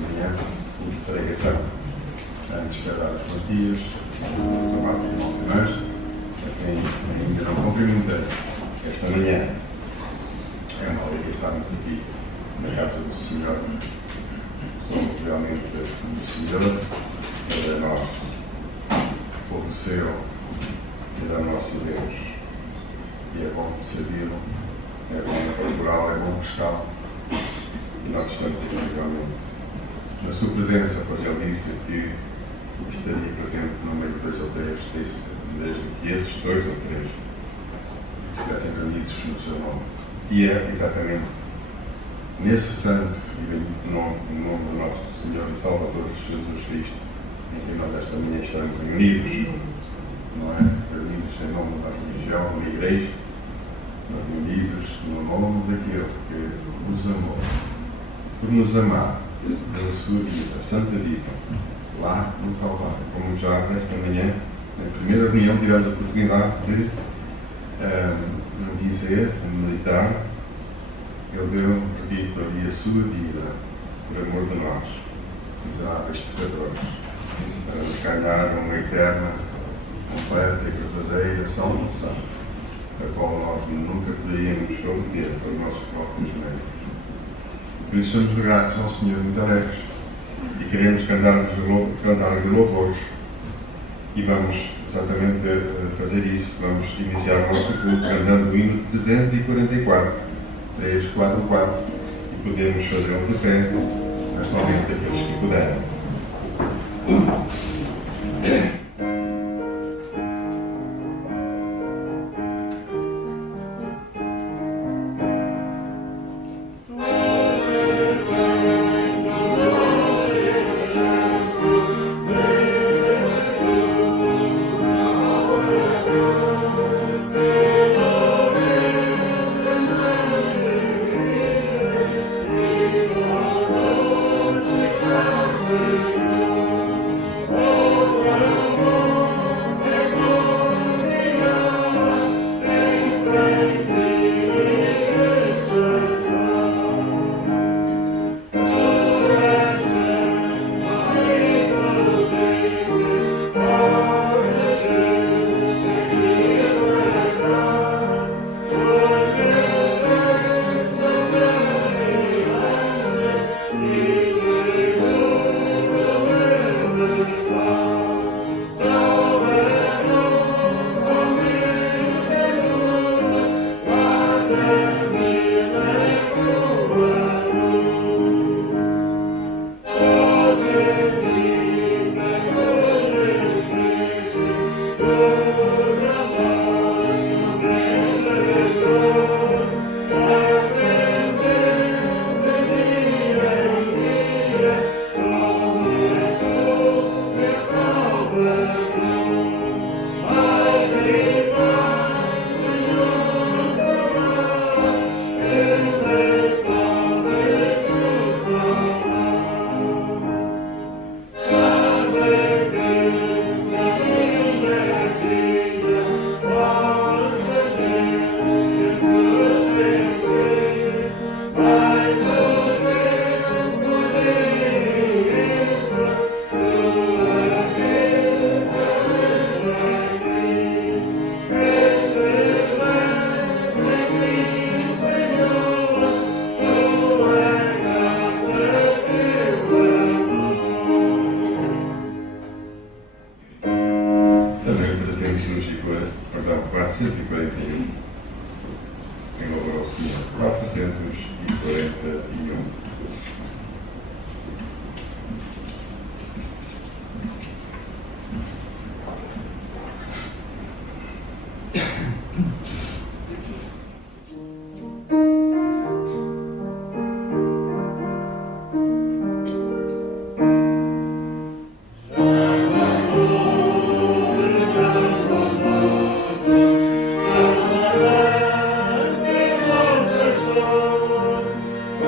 manhã, de pregação. Antes de dar os bons dias, mas a quem ainda não cumprimentei esta manhã, é uma alegria estarmos aqui na casa do Senhor. Somos realmente do Senhor, Ele é nosso povo seu, Ele é nosso Deus. E é bom servi-lo, é bom procurá-lo, é bom buscá-lo. E nós estamos aqui realmente na sua presença, pois Ele disse que estaria presente no meio de dois ou três, desde que esses dois ou três estivessem reunidos no seu nome. E é exatamente nesse santo e bendito nome, em nome do nosso Senhor e Salvador Jesus Cristo, em que nós esta manhã estamos reunidos, não é? Reunidos em nome da religião, da igreja, mas reunidos no nome daquele que nos amou, por nos amar, pela sua vida, a santa vida, lá no Calvário. Como já nesta manhã, na primeira reunião, tivemos a oportunidade de dizer, de meditar. Ele deu, repito, ali a sua vida, por amor de nós, miseráveis pecadores, para nos ganhar uma eterna, completa e verdadeira salvação, a qual nós nunca poderíamos obter pelos nossos próprios meios. Por isso somos gratos ao Senhor, muito alegres, e queremos cantar-lhe louvores, e vamos exatamente fazer isso. Vamos iniciar o nosso culto cantando o hino 344, 344, e podemos fazê-lo de pé, mas somente aqueles que puderem.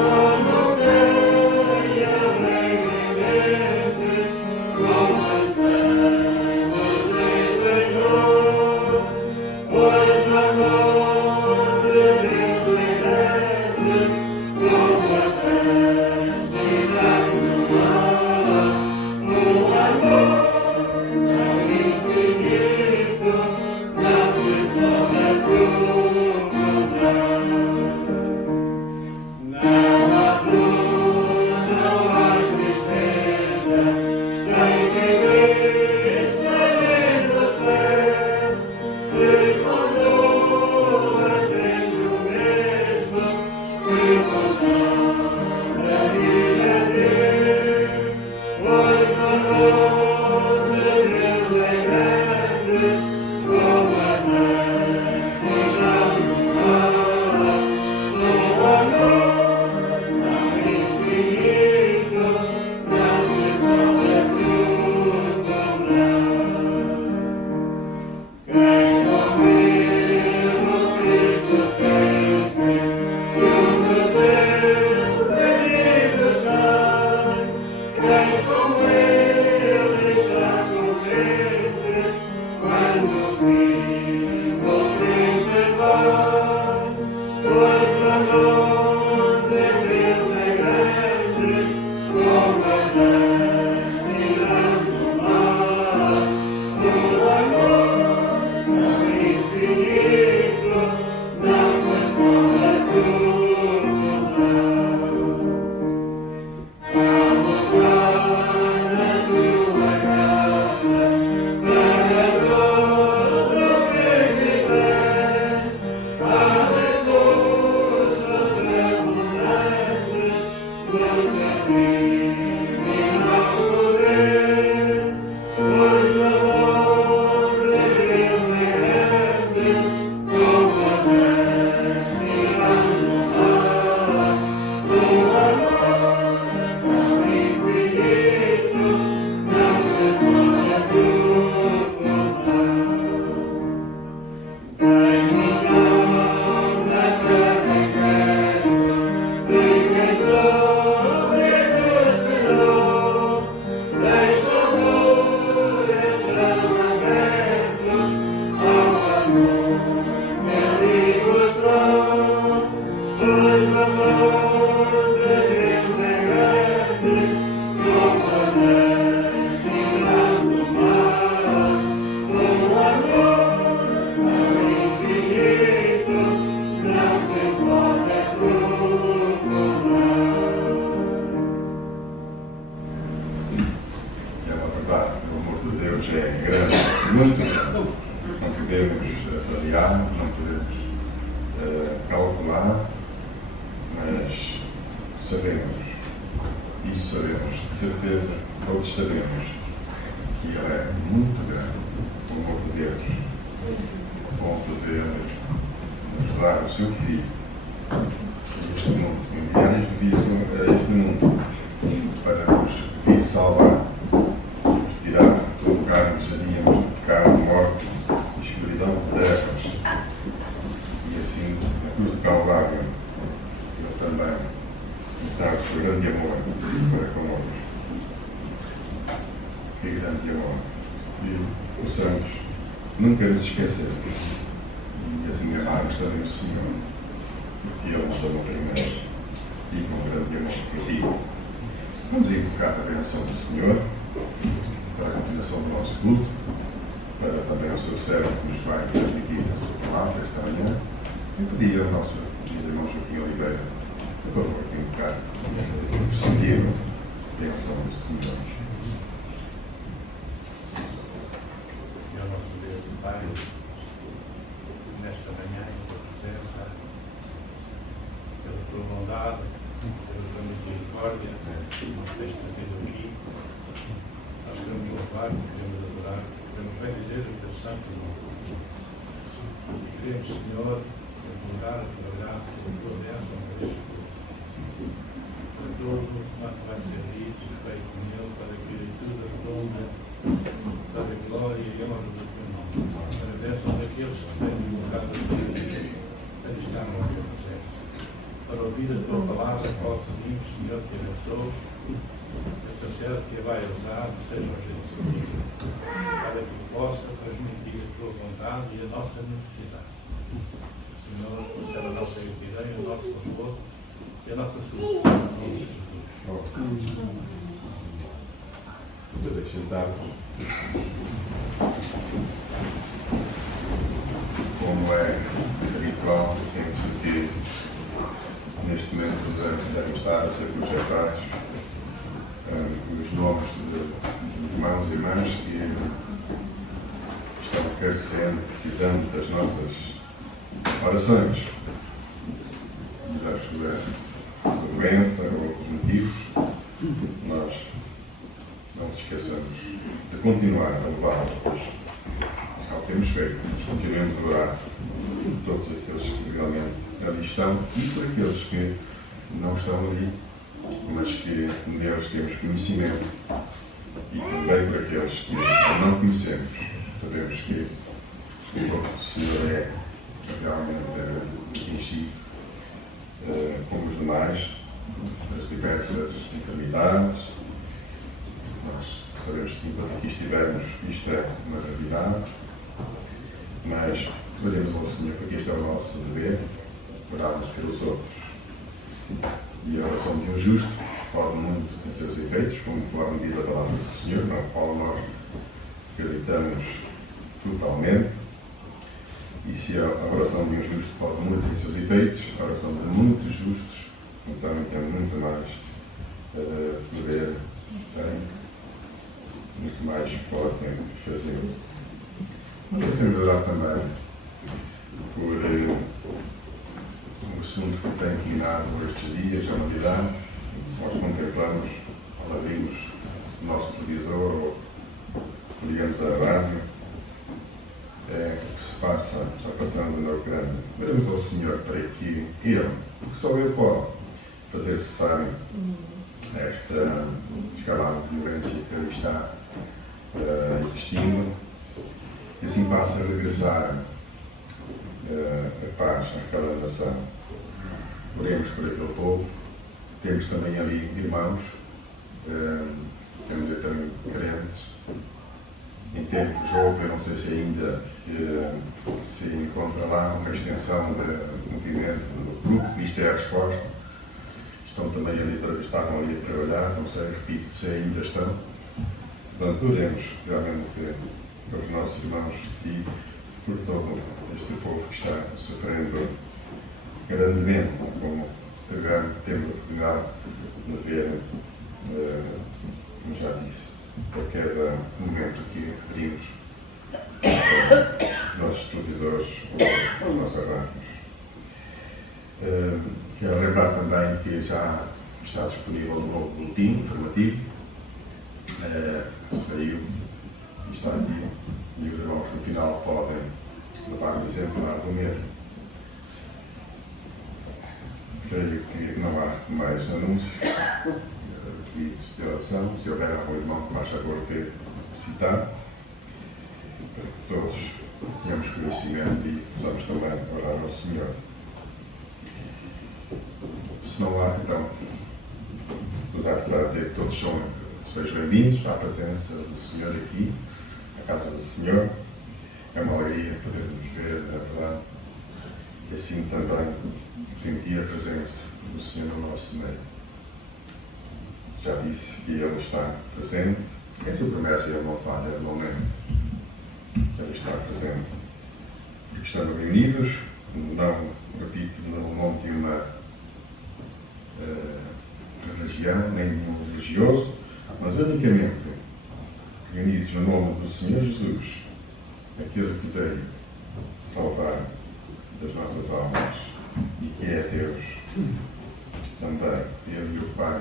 Amor sabemos, isso sabemos, de certeza, todos sabemos, que Ele é muito grande, o amor de Deus, o ponto de nos dar o seu Filho a este mundo, enviar este Filho a este mundo para nos vir salvar, nos tirar de todo o carne que jazíamos de pecado, morte e escuridão de trevas. E assim, na cruz de Calvário, Ele também nos dá o seu grande amor para connosco. Que grande amor. E possamos nunca nos esquecer e assim amarmos também o Senhor, porque Ele nos amou primeiro e com grande amor por ti. Vamos invocar a benção do Senhor para a continuação do nosso culto, para também o seu servo que nos vai transmitir a sua palavra esta manhã, e pedir ao nosso irmão Joaquim Oliveira, por favor, invocar o sentido a benção do Senhor. Senhor nosso Deus e Pai, nesta manhã, em tua presença, pela tua bondade, pela tua misericórdia, nos tens trazido aqui. Nós queremos louvar, queremos adorar, queremos bendizer o teu santo nome. E queremos, Senhor, implorar a tua graça e a tua bênção para este culto. Para tudo quanto vai ser dito e feito nele, para que tudo redonda para a glória e honra do teu nome. Para a bênção daqueles que têm invocado a tua vida, para estar na tua presença. Para ouvir a tua palavra, qual seguimos, Senhor, que abençoes, essa serva que a vai usar, seja obedecida, para que possa transmitir a tua vontade e a nossa necessidade. Senhor, será a nossa gratidão e o nosso louvor e a nossa súplica. Em nome de Jesus. Podemos sentar. Como é habitual, penso que neste momento devem estar a ser projetados os nomes de irmãos e irmãs que estão carecendo, precisando das nossas orações, da sua doença ou outros motivos. Nós não nos esqueçamos de continuar a levá-los, pois é o que temos feito. Nós continuamos a orar por todos aqueles que realmente ali estão e por aqueles que não estão ali, mas que Deus temos conhecimento, e também por aqueles que não conhecemos. Sabemos que o corpo do Senhor é realmente enchido, como os demais, das diversas enfermidades. Nós sabemos que enquanto aqui estivermos, isto é uma realidade, mas oremos ao Senhor, porque este é o nosso dever, orarmos pelos outros. E a oração de um justo pode muito em seus efeitos, conforme diz a palavra do Senhor, na qual nós acreditamos totalmente. E se a oração de um justo pode muito em seus efeitos, a oração de muitos justos, então tem muito mais poder, tem muito mais podem fazer. Mas precisamos orar também por um assunto que tem dominado estes dias, a novidade. Nós contemplamos, ao abrimos o nosso televisor ou ligamos a rádio, o que se passa, está passando na Ucrânia. Oremos ao Senhor para que Ele, porque só Ele pode fazer cessar esta escalada de violência que ali está existindo, e assim passa a regressar a paz àquela nação. Oremos por aquele povo. Temos também ali irmãos, temos também crentes. Em tempos houve, eu não sei se ainda se encontra lá, uma extensão do movimento do grupo Isto é a Resposta. Estão também ali, estavam ali a trabalhar, não sei, repito, se ainda estão. Portanto, oremos realmente pelos nossos irmãos e por todo este povo que está sofrendo grandemente, como temos a oportunidade de ver, como já disse, a cada momento que referimos aos nossos televisores ou às nossas rádios. Quero lembrar também que já está disponível um novo boletim informativo, saiu e está aqui, e os irmãos no final podem levar um exemplar do mesmo. Creio que não há mais anúncios aqui de oração. Se houver algum irmão que mais favor queira citar, para que todos tenhamos conhecimento e possamos também orar ao Senhor. Se não há, então, usar-se a dizer que todos sejam bem-vindos à presença do Senhor aqui, na casa do Senhor. É uma alegria podermos ver, na verdade, e assim também sentir a presença do Senhor no nosso meio. Já disse que Ele está presente, é a tua promessa e Ele não falha no momento. Ele está presente. Porque estamos reunidos, não, repito, no nome de uma religião, nem de um religioso, mas unicamente reunidos no nome do Senhor Jesus, aquele que veio salvar das nossas almas e que é Deus também. Ele e o Pai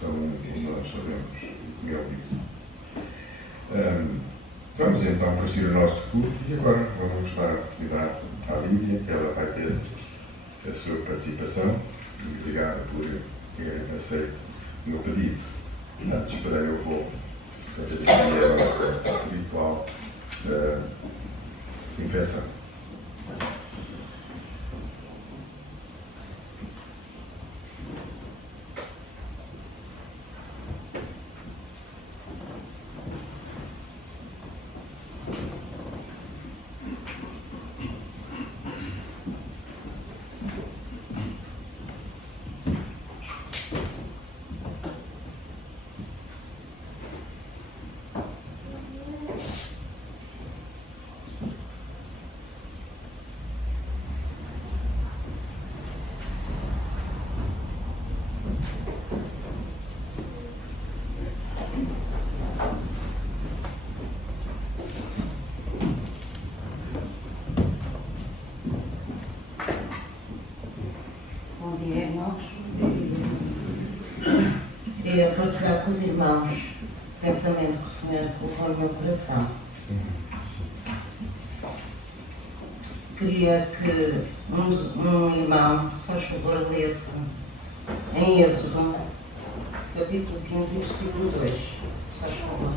são um, como nós sabemos, como Ele disse. Vamos então prosseguir o nosso culto e agora vamos dar a oportunidade à Lídia, que ela vai ter a sua participação. E obrigado por terem aceito o meu pedido. Antes, esperei, eu vou fazer aqui a nossa ritual desinfecção. Queria partilhar com os irmãos o pensamento que o Senhor colocou no meu coração. Queria que um irmão, se faz favor, lesse em Êxodo, capítulo 15, versículo 2. Se faz favor.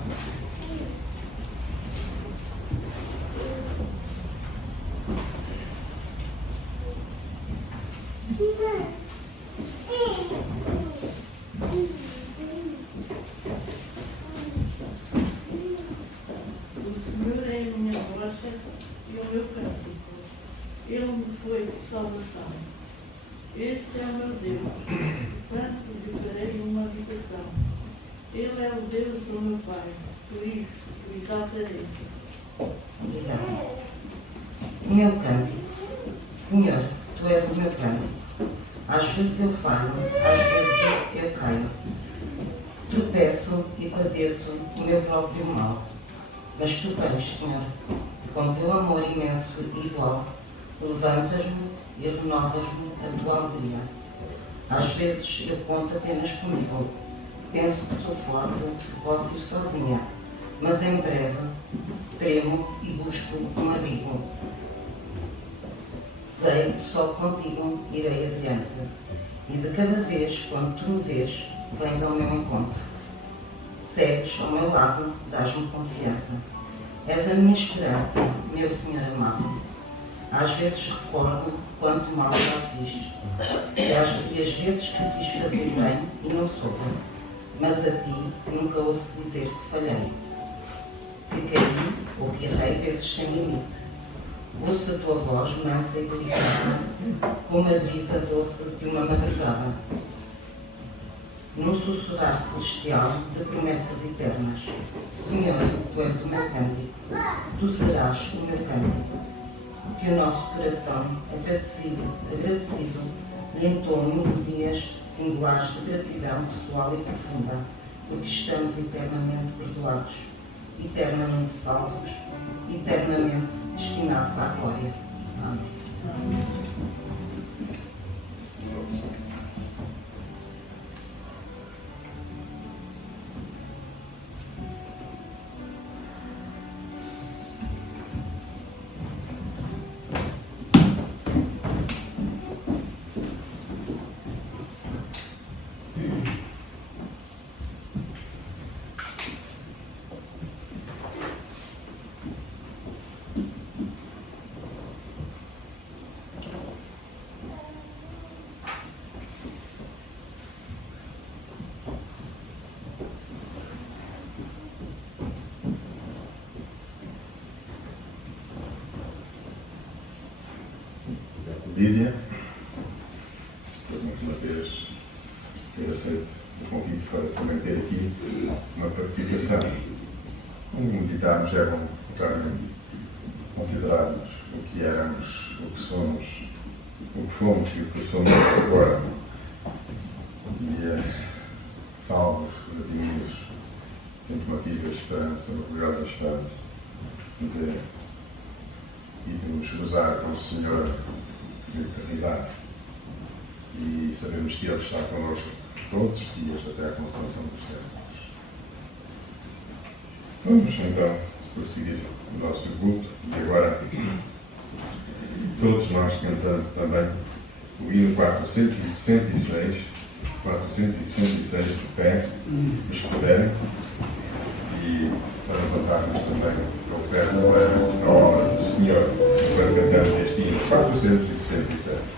Este é o meu Deus, portanto lhe farei uma habitação. Ele é o Deus do meu Pai, por isso o exaltarei. Obrigada. O meu cântico. Senhor, Tu és o meu cântico. Às vezes eu falho, às vezes eu caio. Tropeço e padeço o meu próprio mal. Mas Tu vens, Senhor, com Teu amor imenso e igual, levantas-me e renovas-me a Tua alegria. Às vezes eu conto apenas comigo. Penso que sou forte, que posso ir sozinha, mas em breve tremo e busco um abrigo. Sei que só contigo irei adiante, e de cada vez, quando Tu me vês, vens ao meu encontro. Segues ao meu lado, dás-me confiança. És a minha esperança, meu Senhor amado. Às vezes recordo quanto mal já fiz, e às vezes que quis fazer bem e não soube, mas a Ti nunca ouço dizer que falhei. Que caí ou que errei vezes sem limite. Ouço a Tua voz mansa e delicada, como a brisa doce de uma madrugada. Num sussurrar celestial de promessas eternas. Senhor, Tu és o meu cântico, Tu serás o meu cântico. Que o nosso coração, agradecido, lhe entoe melodias singulares de gratidão pessoal e profunda, porque estamos eternamente perdoados, eternamente salvos, eternamente destinados à glória. Amém. Lídia, por mais uma vez ter aceito o convite para também ter aqui uma participação. Como meditarmos, é bom considerarmos o que éramos, o que somos, o que fomos e o que somos agora. E salvos, redimidos, temos motivo a esperança, uma gloriosa esperança de irmos gozar com o Senhor de eternidade. E sabemos que Ele está connosco todos os dias até a consumação dos séculos. Vamos então prosseguir o nosso culto e agora todos nós cantando também o hino 466 de pé, os que puderem, e para levantarmos também a oferta para a obra do Senhor, para cantarmos este hino 467.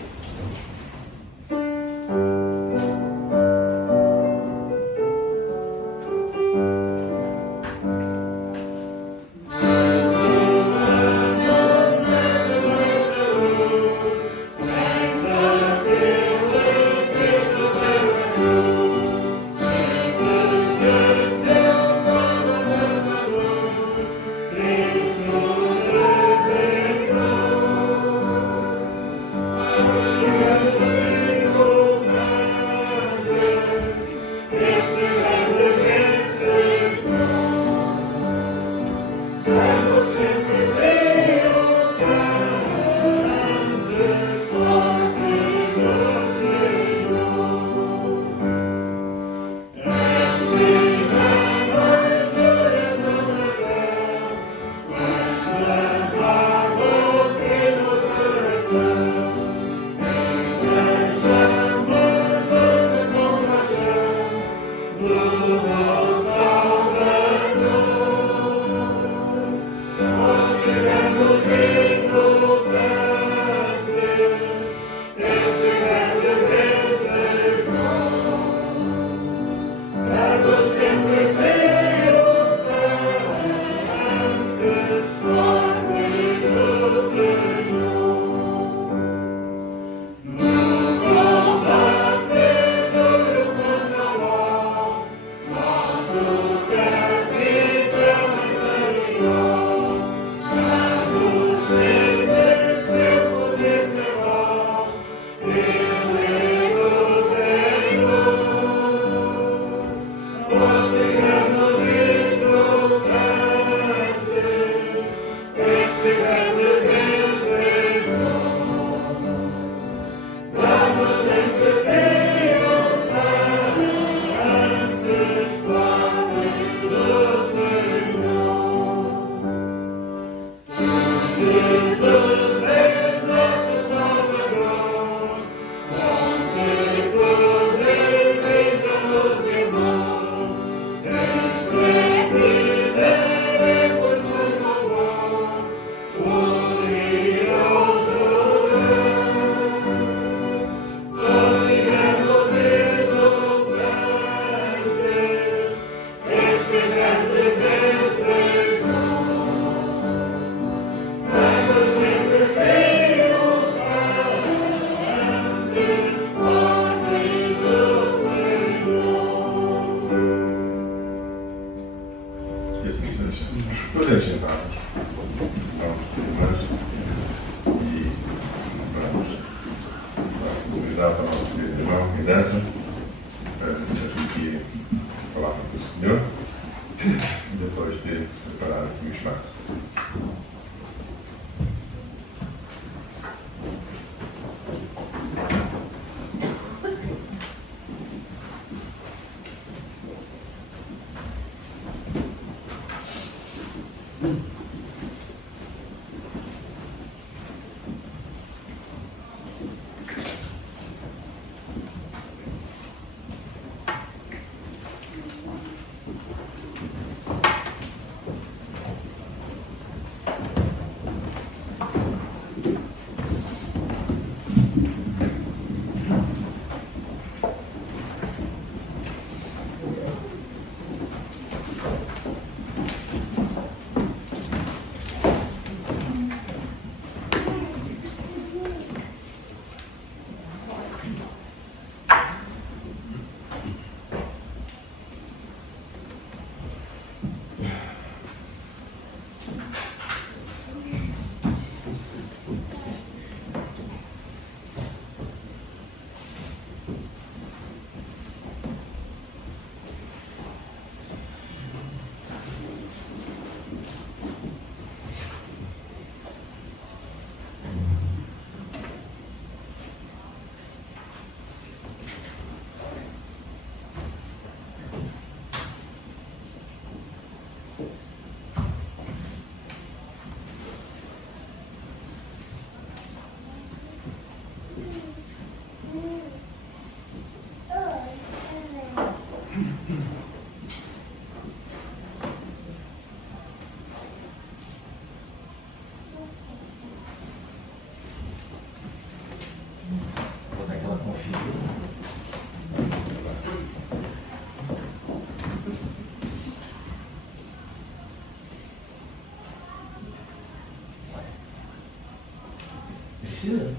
precisa.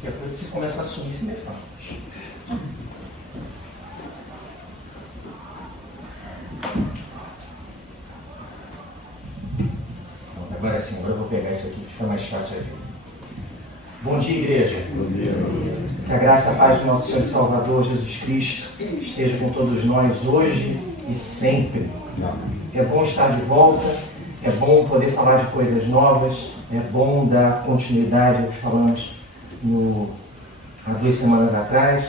Qualquer coisa, se você começar a assumir, você me fala. Agora sim, agora eu vou pegar isso aqui, fica mais fácil aqui. Bom dia, igreja. Bom dia. Que a graça e a paz do nosso Senhor e Salvador Jesus Cristo esteja com todos nós hoje e sempre. É bom estar de volta, é bom poder falar de coisas novas, é bom dar continuidade ao que falamos há 2 semanas atrás.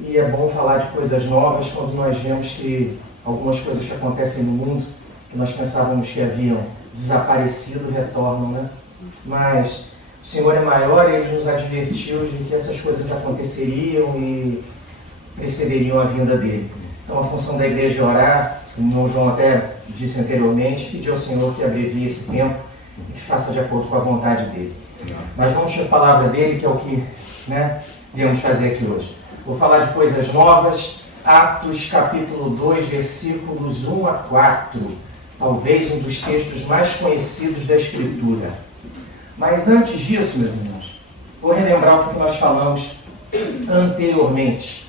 E é bom falar de coisas novas quando nós vemos que algumas coisas que acontecem no mundo, que nós pensávamos que haviam desaparecido, retornam, né? Mas o Senhor é maior e Ele nos advertiu de que essas coisas aconteceriam e precederiam a vinda dEle. Então a função da igreja é orar, como o João até disse anteriormente, pedir ao Senhor que abrevie esse tempo e que faça de acordo com a vontade dEle. Mas vamos para a palavra dEle, que é o que viemos fazer aqui hoje. Vou falar de coisas novas, Atos capítulo 2, versículos 1 a 4. Talvez um dos textos mais conhecidos da Escritura. Mas antes disso, meus irmãos, vou relembrar o que nós falamos anteriormente.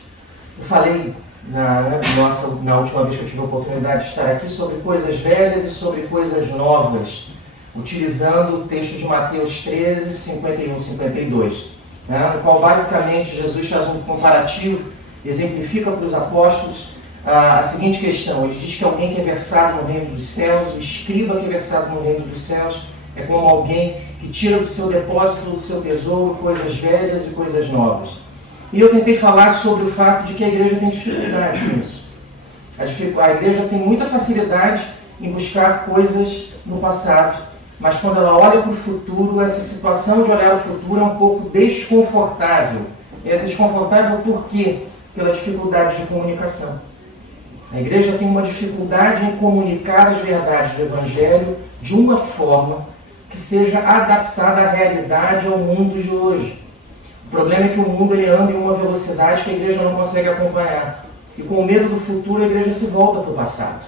Eu falei na última vez que eu tive a oportunidade de estar aqui sobre coisas velhas e sobre coisas novas, utilizando o texto de Mateus 13, 51 e 52, no qual basicamente Jesus faz um comparativo, exemplifica para os apóstolos a seguinte questão. Ele diz que alguém que é versado no reino dos céus, o escriba que é versado no reino dos céus, é como alguém que tira do seu depósito, do seu tesouro, coisas velhas e coisas novas. E eu tentei falar sobre o fato de que a igreja tem dificuldade com isso. A igreja tem muita facilidade em buscar coisas no passado, mas quando ela olha para o futuro, essa situação de olhar o futuro é um pouco desconfortável. É desconfortável por quê? Pela dificuldade de comunicação. A igreja tem uma dificuldade em comunicar as verdades do Evangelho de uma forma que seja adaptada à realidade, ao mundo de hoje. O problema é que o mundo ele anda em uma velocidade que a igreja não consegue acompanhar. E com medo do futuro, a igreja se volta para o passado.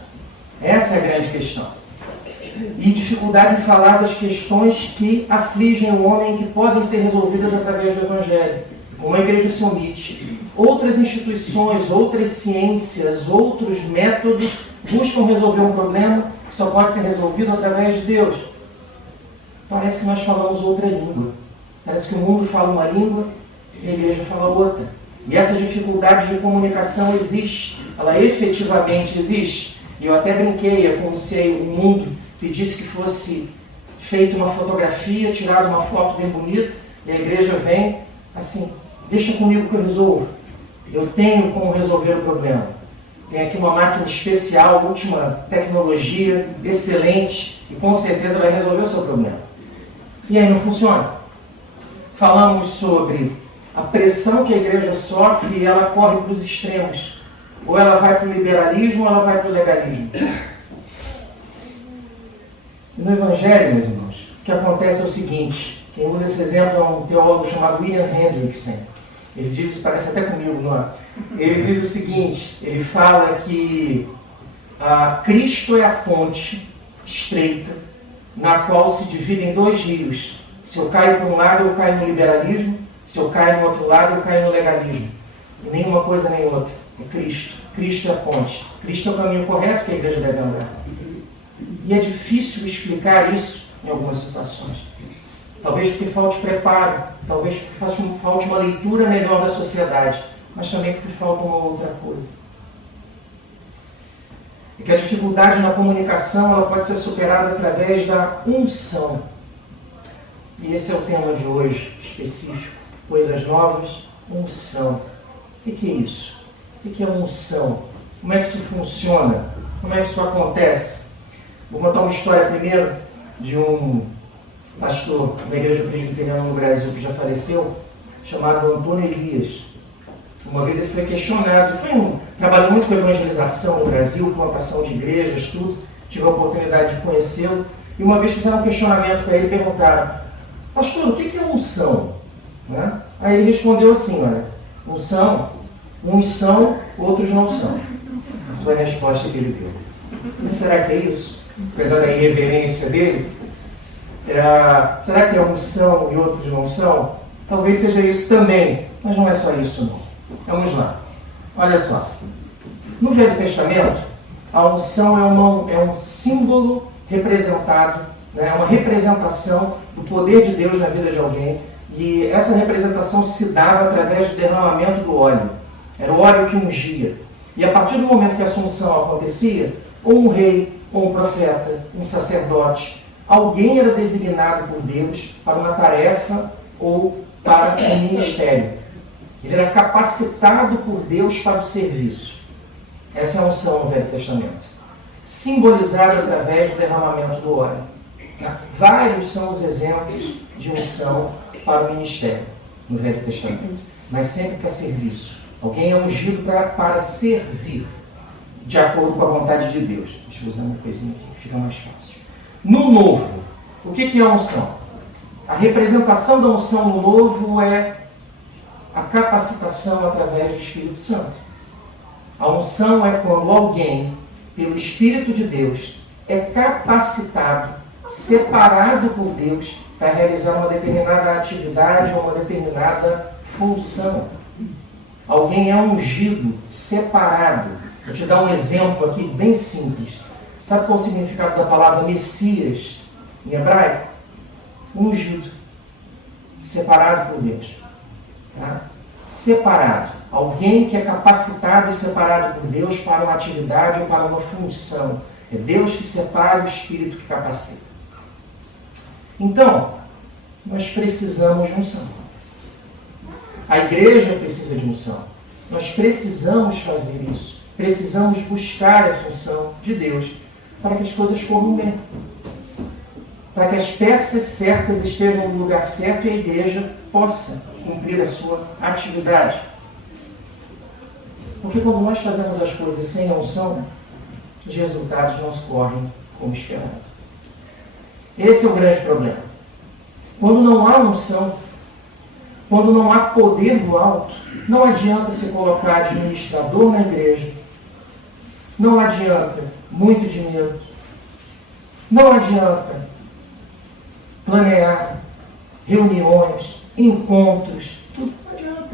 Essa é a grande questão. E dificuldade em falar das questões que afligem o homem e que podem ser resolvidas através do Evangelho. Como a igreja se omite. Outras instituições, outras ciências, outros métodos buscam resolver um problema que só pode ser resolvido através de Deus. Parece que nós falamos outra língua. Parece que o mundo fala uma língua e a igreja fala outra. E essa dificuldade de comunicação existe. Ela efetivamente existe. E eu até brinquei, é como se o mundo pedisse que fosse feita uma fotografia, tirada uma foto bem bonita, e a igreja vem assim, deixa comigo que eu resolvo. Eu tenho como resolver o problema. Tem aqui uma máquina especial, última tecnologia, excelente, e com certeza vai resolver o seu problema. E aí não funciona. Falamos sobre a pressão que a igreja sofre e ela corre para os extremos. Ou ela vai para o liberalismo ou ela vai para o legalismo. No Evangelho, meus irmãos, o que acontece é o seguinte. Quem usa esse exemplo é um teólogo chamado William Hendrickson. Ele diz, isso parece até comigo, não é? Ele diz o seguinte, ele fala que Cristo é a ponte estreita na qual se dividem 2 rios. Se eu caio para um lado, eu caio no liberalismo. Se eu caio no outro lado, eu caio no legalismo. E nem uma coisa nem outra. É Cristo. Cristo é a ponte. Cristo é o caminho correto que a igreja deve andar. E é difícil explicar isso em algumas situações. Talvez porque falte preparo, talvez porque falte uma leitura melhor da sociedade, mas também porque falta uma outra coisa. E que a dificuldade na comunicação ela pode ser superada através da unção. E esse é o tema de hoje, específico. Coisas novas, unção. O que é isso? O que é unção? Como é que isso funciona? Como é que isso acontece? Vou contar uma história primeiro de um pastor da Igreja Presbiteriana no Brasil que já faleceu, chamado Antônio Elias. Uma vez ele foi questionado, trabalhou muito com evangelização no Brasil, plantação de igrejas, tudo, tive a oportunidade de conhecê-lo, e uma vez fizeram um questionamento para ele e perguntaram, pastor, o que é unção? Né? Aí ele respondeu assim, olha, unção, uns são, outros não são. Essa foi a resposta que ele deu. Mas será que é isso? Apesar da irreverência dele, Será que alguns são e outros não são? Talvez seja isso também, mas não é só isso não. Vamos lá. Olha só. No Velho Testamento, a unção é um símbolo representado, né? É uma representação do poder de Deus na vida de alguém. E essa representação se dava através do derramamento do óleo. Era o óleo que ungia. E a partir do momento que a unção acontecia, ou um rei, ou um profeta, um sacerdote, alguém era designado por Deus para uma tarefa ou para um ministério. Ele era capacitado por Deus para o serviço. Essa é a unção no Velho Testamento. Simbolizada através do derramamento do óleo. Vários são os exemplos de unção para o ministério no Velho Testamento. Mas sempre para serviço. Alguém é ungido para servir de acordo com a vontade de Deus. Deixa eu usar uma coisinha aqui que fica mais fácil. No Novo, o que é a unção? A representação da unção no Novo é a capacitação através do Espírito Santo. A unção é quando alguém, pelo Espírito de Deus, é capacitado, separado por Deus, para realizar uma determinada atividade ou uma determinada função. Alguém é ungido, separado. Vou te dar um exemplo aqui bem simples. Sabe qual é o significado da palavra Messias em hebraico? Ungido, separado por Deus. Tá? Separado. Alguém que é capacitado e separado por Deus para uma atividade ou para uma função. É Deus que separa, o Espírito que capacita. Então, nós precisamos de unção. A igreja precisa de unção. Nós precisamos fazer isso. Precisamos buscar essa unção de Deus para que as coisas corram bem. Para que as peças certas estejam no lugar certo e a igreja possa cumprir a sua atividade. Porque quando nós fazemos as coisas sem a unção, os resultados não correm como esperado. Esse é o grande problema. Quando não há unção, quando não há poder do alto, não adianta se colocar administrador na igreja, não adianta muito dinheiro, não adianta planear reuniões, encontros, tudo não adianta.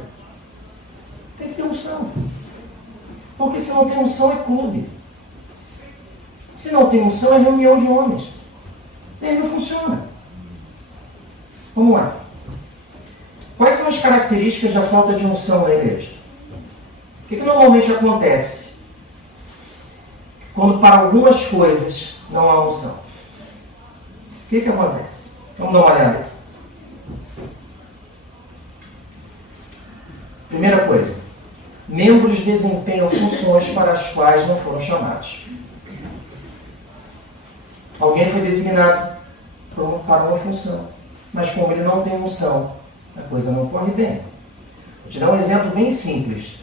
Tem que ter unção. Porque se não tem unção é clube. Se não tem unção é reunião de homens. E aí não funciona. Vamos lá. Quais são as características da falta de unção na igreja? O que normalmente acontece quando para algumas coisas não há unção? O que acontece? Vamos dar uma olhada aqui. Primeira coisa. Membros desempenham funções para as quais não foram chamados. Alguém foi designado para uma função, mas como ele não tem unção, a coisa não corre bem. Vou te dar um exemplo bem simples.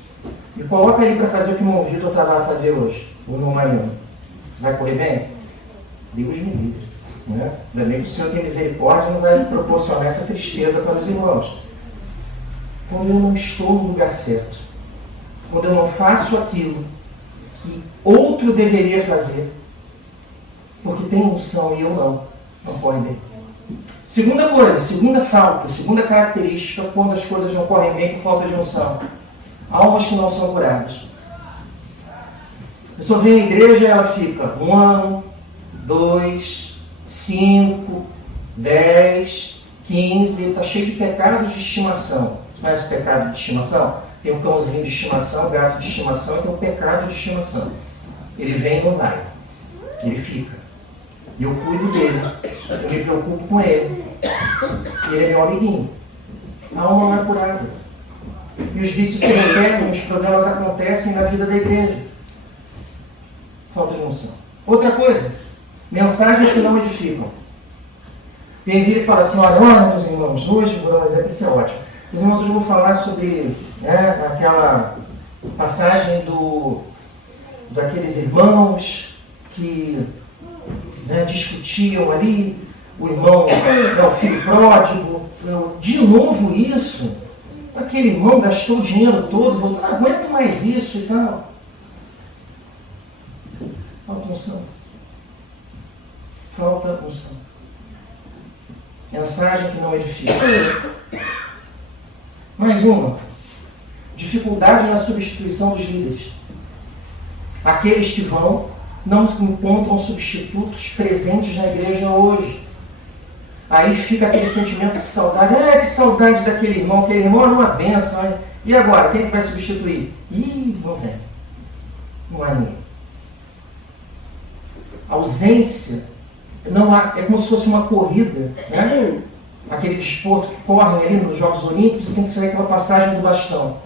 Me coloca ali para fazer o que o irmão Vitor está lá a fazer hoje, o irmão Mariano. Vai correr bem? Deus me livre. Né? Ainda bem que o Senhor tem misericórdia e não vai proporcionar essa tristeza para os irmãos. Quando eu não estou no lugar certo, quando eu não faço aquilo que outro deveria fazer, porque tem unção e eu não corre bem. Segunda coisa, segunda falta, segunda característica, quando as coisas não correm bem por falta de unção. Almas que não são curadas. A pessoa vem à igreja e ela fica 1 ano, 2, 5, 10, 15, está cheio de pecados de estimação. Conhece o pecado de estimação? Tem um cãozinho de estimação, gato de estimação, e tem um pecado de estimação. Ele vem e não vai. Ele fica. E eu cuido dele. Eu me preocupo com ele. E ele é meu amiguinho. A alma não é curada. E os vícios se repetem, os problemas acontecem na vida da igreja. Falta de unção. Outra coisa, mensagens que não edificam. Vem vir e fala assim, olha, meus irmãos, hoje vou dar um exemplo, isso é ótimo. Os irmãos, hoje eu vou falar sobre aquela passagem daqueles irmãos que discutiam ali, o irmão, o filho pródigo, de novo isso, aquele irmão gastou o dinheiro todo, não aguento mais isso e tal. Falta unção. Falta unção. Mensagem que não edifica. Mais uma. Dificuldade na substituição dos líderes. Aqueles que vão não encontram substitutos presentes na igreja hoje. Aí fica aquele sentimento de saudade. Que saudade daquele irmão. Aquele irmão era uma bênção. Hein? E agora? Quem é que vai substituir? Não tem. Não há ninguém. A ausência não há, é como se fosse uma corrida, né? Aquele desporto que corre ali nos Jogos Olímpicos e tem que fazer aquela passagem do bastão.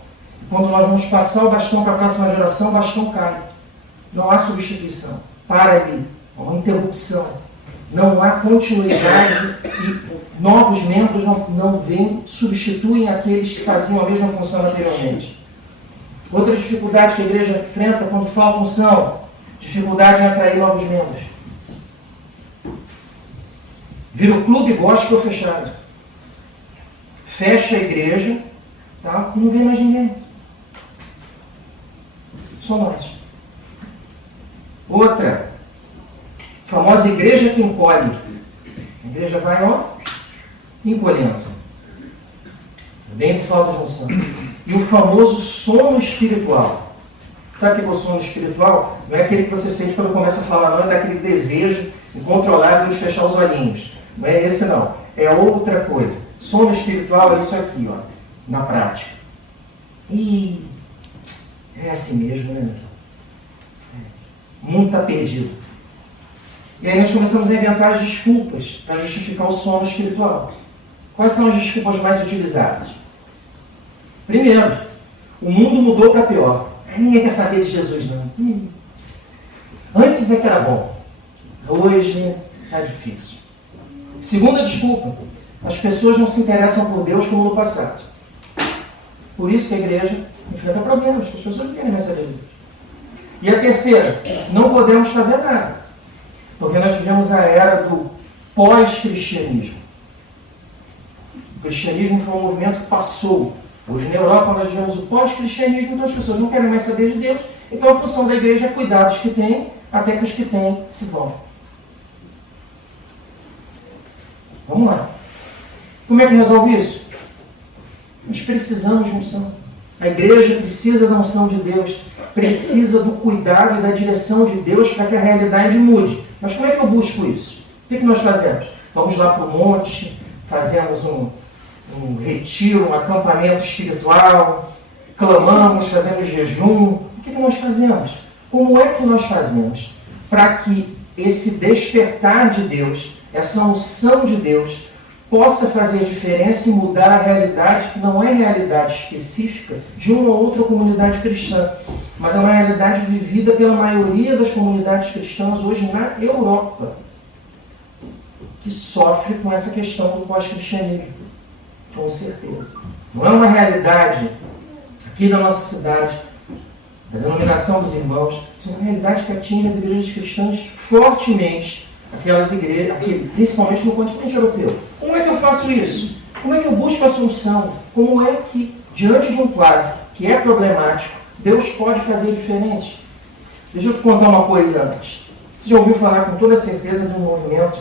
Quando nós vamos passar o bastão para a próxima geração, o bastão cai. Não há substituição. Para ali. Há uma interrupção. Não há continuidade e novos membros não vêm, substituem aqueles que faziam a mesma função anteriormente. Outra dificuldade que a igreja enfrenta quando falta unção, dificuldade em atrair novos membros. Vira o clube gospel fechado. Fecha a igreja, tá? Não vê mais ninguém. Só nós. Outra, famosa igreja que encolhe. A igreja vai, encolhendo. Bem por falta de unção. E o famoso sono espiritual. Sabe o que é o sono espiritual? Não é aquele que você sente quando começa a falar, não, é daquele desejo incontrolável de fechar os olhinhos. Não é esse não. É outra coisa. Sono espiritual é isso aqui, na prática. E é assim mesmo, né? O mundo está perdido. E aí nós começamos a inventar as desculpas para justificar o sono espiritual. Quais são as desculpas mais utilizadas? Primeiro, o mundo mudou para pior. Ninguém quer saber de Jesus, não. Antes é que era bom. Hoje está difícil. Segunda desculpa, as pessoas não se interessam por Deus como no passado. Por isso que a igreja enfrenta problemas, que as pessoas não querem mais saber de Deus. E a terceira, não podemos fazer nada. Porque nós vivemos a era do pós-cristianismo. O cristianismo foi um movimento que passou. Hoje na Europa nós vivemos o pós-cristianismo, então as pessoas não querem mais saber de Deus. Então a função da igreja é cuidar dos que têm, até que os que têm se vão. Vamos lá. Como é que resolve isso? Nós precisamos de unção. A igreja precisa da unção de Deus, precisa do cuidado e da direção de Deus para que a realidade mude. Mas como é que eu busco isso? O que nós fazemos? Vamos lá para o monte, fazemos um retiro, um acampamento espiritual, clamamos, fazemos jejum. O que nós fazemos? Como é que nós fazemos para que esse despertar de Deus, essa unção de Deus, possa fazer diferença e mudar a realidade, que não é realidade específica de uma ou outra comunidade cristã, mas é uma realidade vivida pela maioria das comunidades cristãs hoje na Europa, que sofre com essa questão do pós-cristianismo, com certeza. Não é uma realidade aqui da nossa cidade, da denominação dos irmãos, isso é uma realidade que atinge as igrejas cristãs fortemente, aquelas igrejas, principalmente no continente europeu. Como é que eu faço isso? Como é que eu busco a solução? Como é que, diante de um quadro que é problemático, Deus pode fazer diferente? Deixa eu te contar uma coisa antes. Você já ouviu falar com toda certeza de um movimento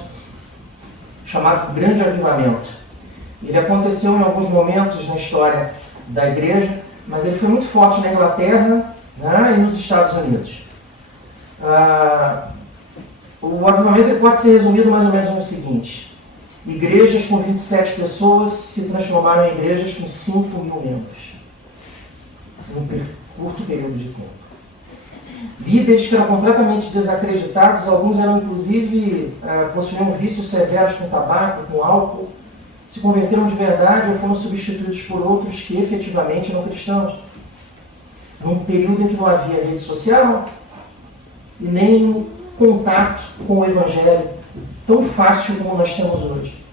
chamado Grande Avivamento. Ele aconteceu em alguns momentos na história da igreja, mas ele foi muito forte na Inglaterra, né, e nos Estados Unidos. O avivamento pode ser resumido mais ou menos no seguinte: igrejas com 27 pessoas se transformaram em igrejas com 5 mil membros, em um curto período de tempo. Líderes que eram completamente desacreditados, alguns eram inclusive, possuíam vícios severos com tabaco, com álcool, se converteram de verdade ou foram substituídos por outros que efetivamente eram cristãos. Num período em que não havia rede social e nem contato com o Evangelho tão fácil como nós temos hoje.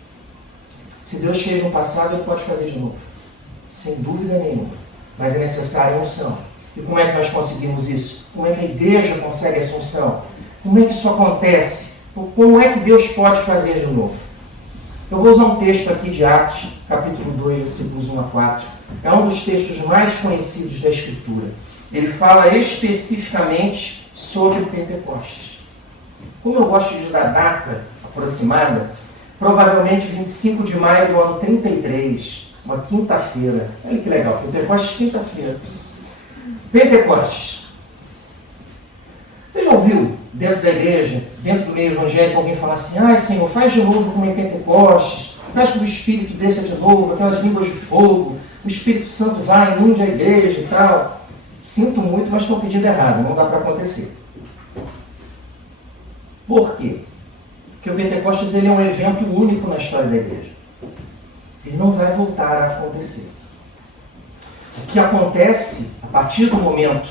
Se Deus fez no passado, Ele pode fazer de novo. Sem dúvida nenhuma. Mas é necessária a unção. E como é que nós conseguimos isso? Como é que a igreja consegue essa unção? Como é que isso acontece? Como é que Deus pode fazer de novo? Eu vou usar um texto aqui de Atos, capítulo 2, versículos 1 a 4. É um dos textos mais conhecidos da Escritura. Ele fala especificamente sobre Pentecostes. Como eu gosto de dar data aproximada, provavelmente 25 de maio do ano 33, uma quinta-feira. Olha que legal, Pentecostes, quinta-feira. Pentecostes. Você já ouviu, dentro da igreja, dentro do meio evangélico, alguém falar assim: ai, Senhor, faz de novo como em Pentecostes, faz que o Espírito desça de novo, aquelas línguas de fogo, o Espírito Santo vai, inunde a igreja e tal. Sinto muito, mas estão pedindo errado, não dá para acontecer. Por quê? Porque o Pentecostes ele é um evento único na história da igreja. Ele não vai voltar a acontecer. O que acontece a partir do momento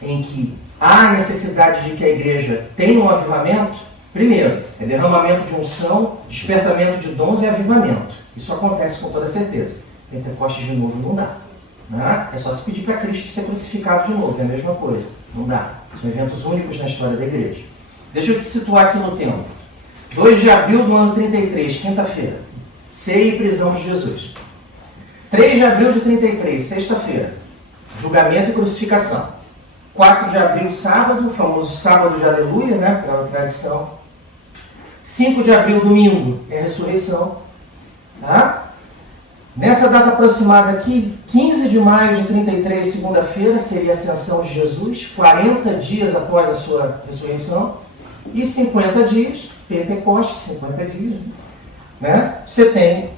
em que há necessidade de que a igreja tenha um avivamento, primeiro, é derramamento de unção, despertamento de dons e avivamento. Isso acontece com toda certeza. Pentecostes de novo não dá. Né? É só se pedir para Cristo ser crucificado de novo, é a mesma coisa. Não dá. São eventos únicos na história da igreja. Deixa eu te situar aqui no tempo. 2 de abril do ano 33, quinta-feira. Ceia e prisão de Jesus. 3 de abril de 33, sexta-feira. Julgamento e crucificação. 4 de abril, sábado, o famoso sábado de aleluia, né? Pela tradição. 5 de abril, domingo, é a ressurreição. Tá? Nessa data aproximada aqui, 15 de maio de 33, segunda-feira, seria a ascensão de Jesus, 40 dias após a sua ressurreição, e 50 dias, Pentecostes, 50 dias. Né? Você tem,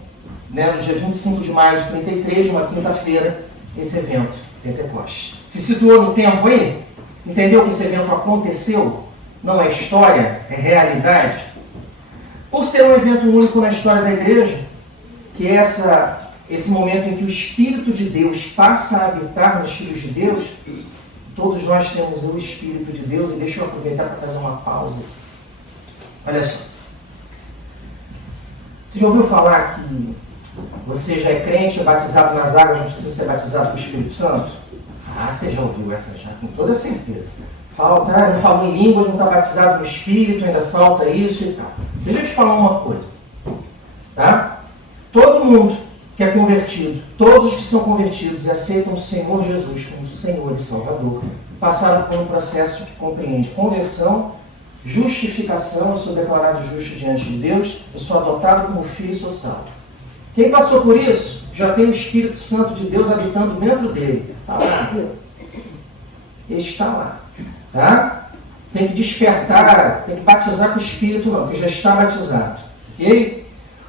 né, no dia 25 de maio de 33, uma quinta-feira, esse evento, Pentecostes. Se situou no tempo aí? Entendeu que esse evento aconteceu? Não é história, é realidade? Por ser um evento único na história da igreja, que é esse momento em que o Espírito de Deus passa a habitar nos filhos de Deus, todos nós temos o Espírito de Deus, e deixa eu aproveitar para fazer uma pausa. Olha só. Você já ouviu falar que você já é crente, é batizado nas águas, não precisa ser batizado com o Espírito Santo? Ah, você já ouviu essa já, com toda certeza. Falta, não falou em línguas, não está batizado no Espírito, ainda falta isso e tal. Deixa eu te falar uma coisa. Tá? Todo mundo que é convertido, todos que são convertidos e aceitam o Senhor Jesus como Senhor e Salvador, passaram por um processo que compreende conversão, justificação, eu sou declarado justo diante de Deus, eu sou adotado como filho e sou salvo. Quem passou por isso, já tem o Espírito Santo de Deus habitando dentro dele. Está lá. Ele está lá. Tá? Tem que despertar, tem que batizar com o Espírito não, porque já está batizado. Ok?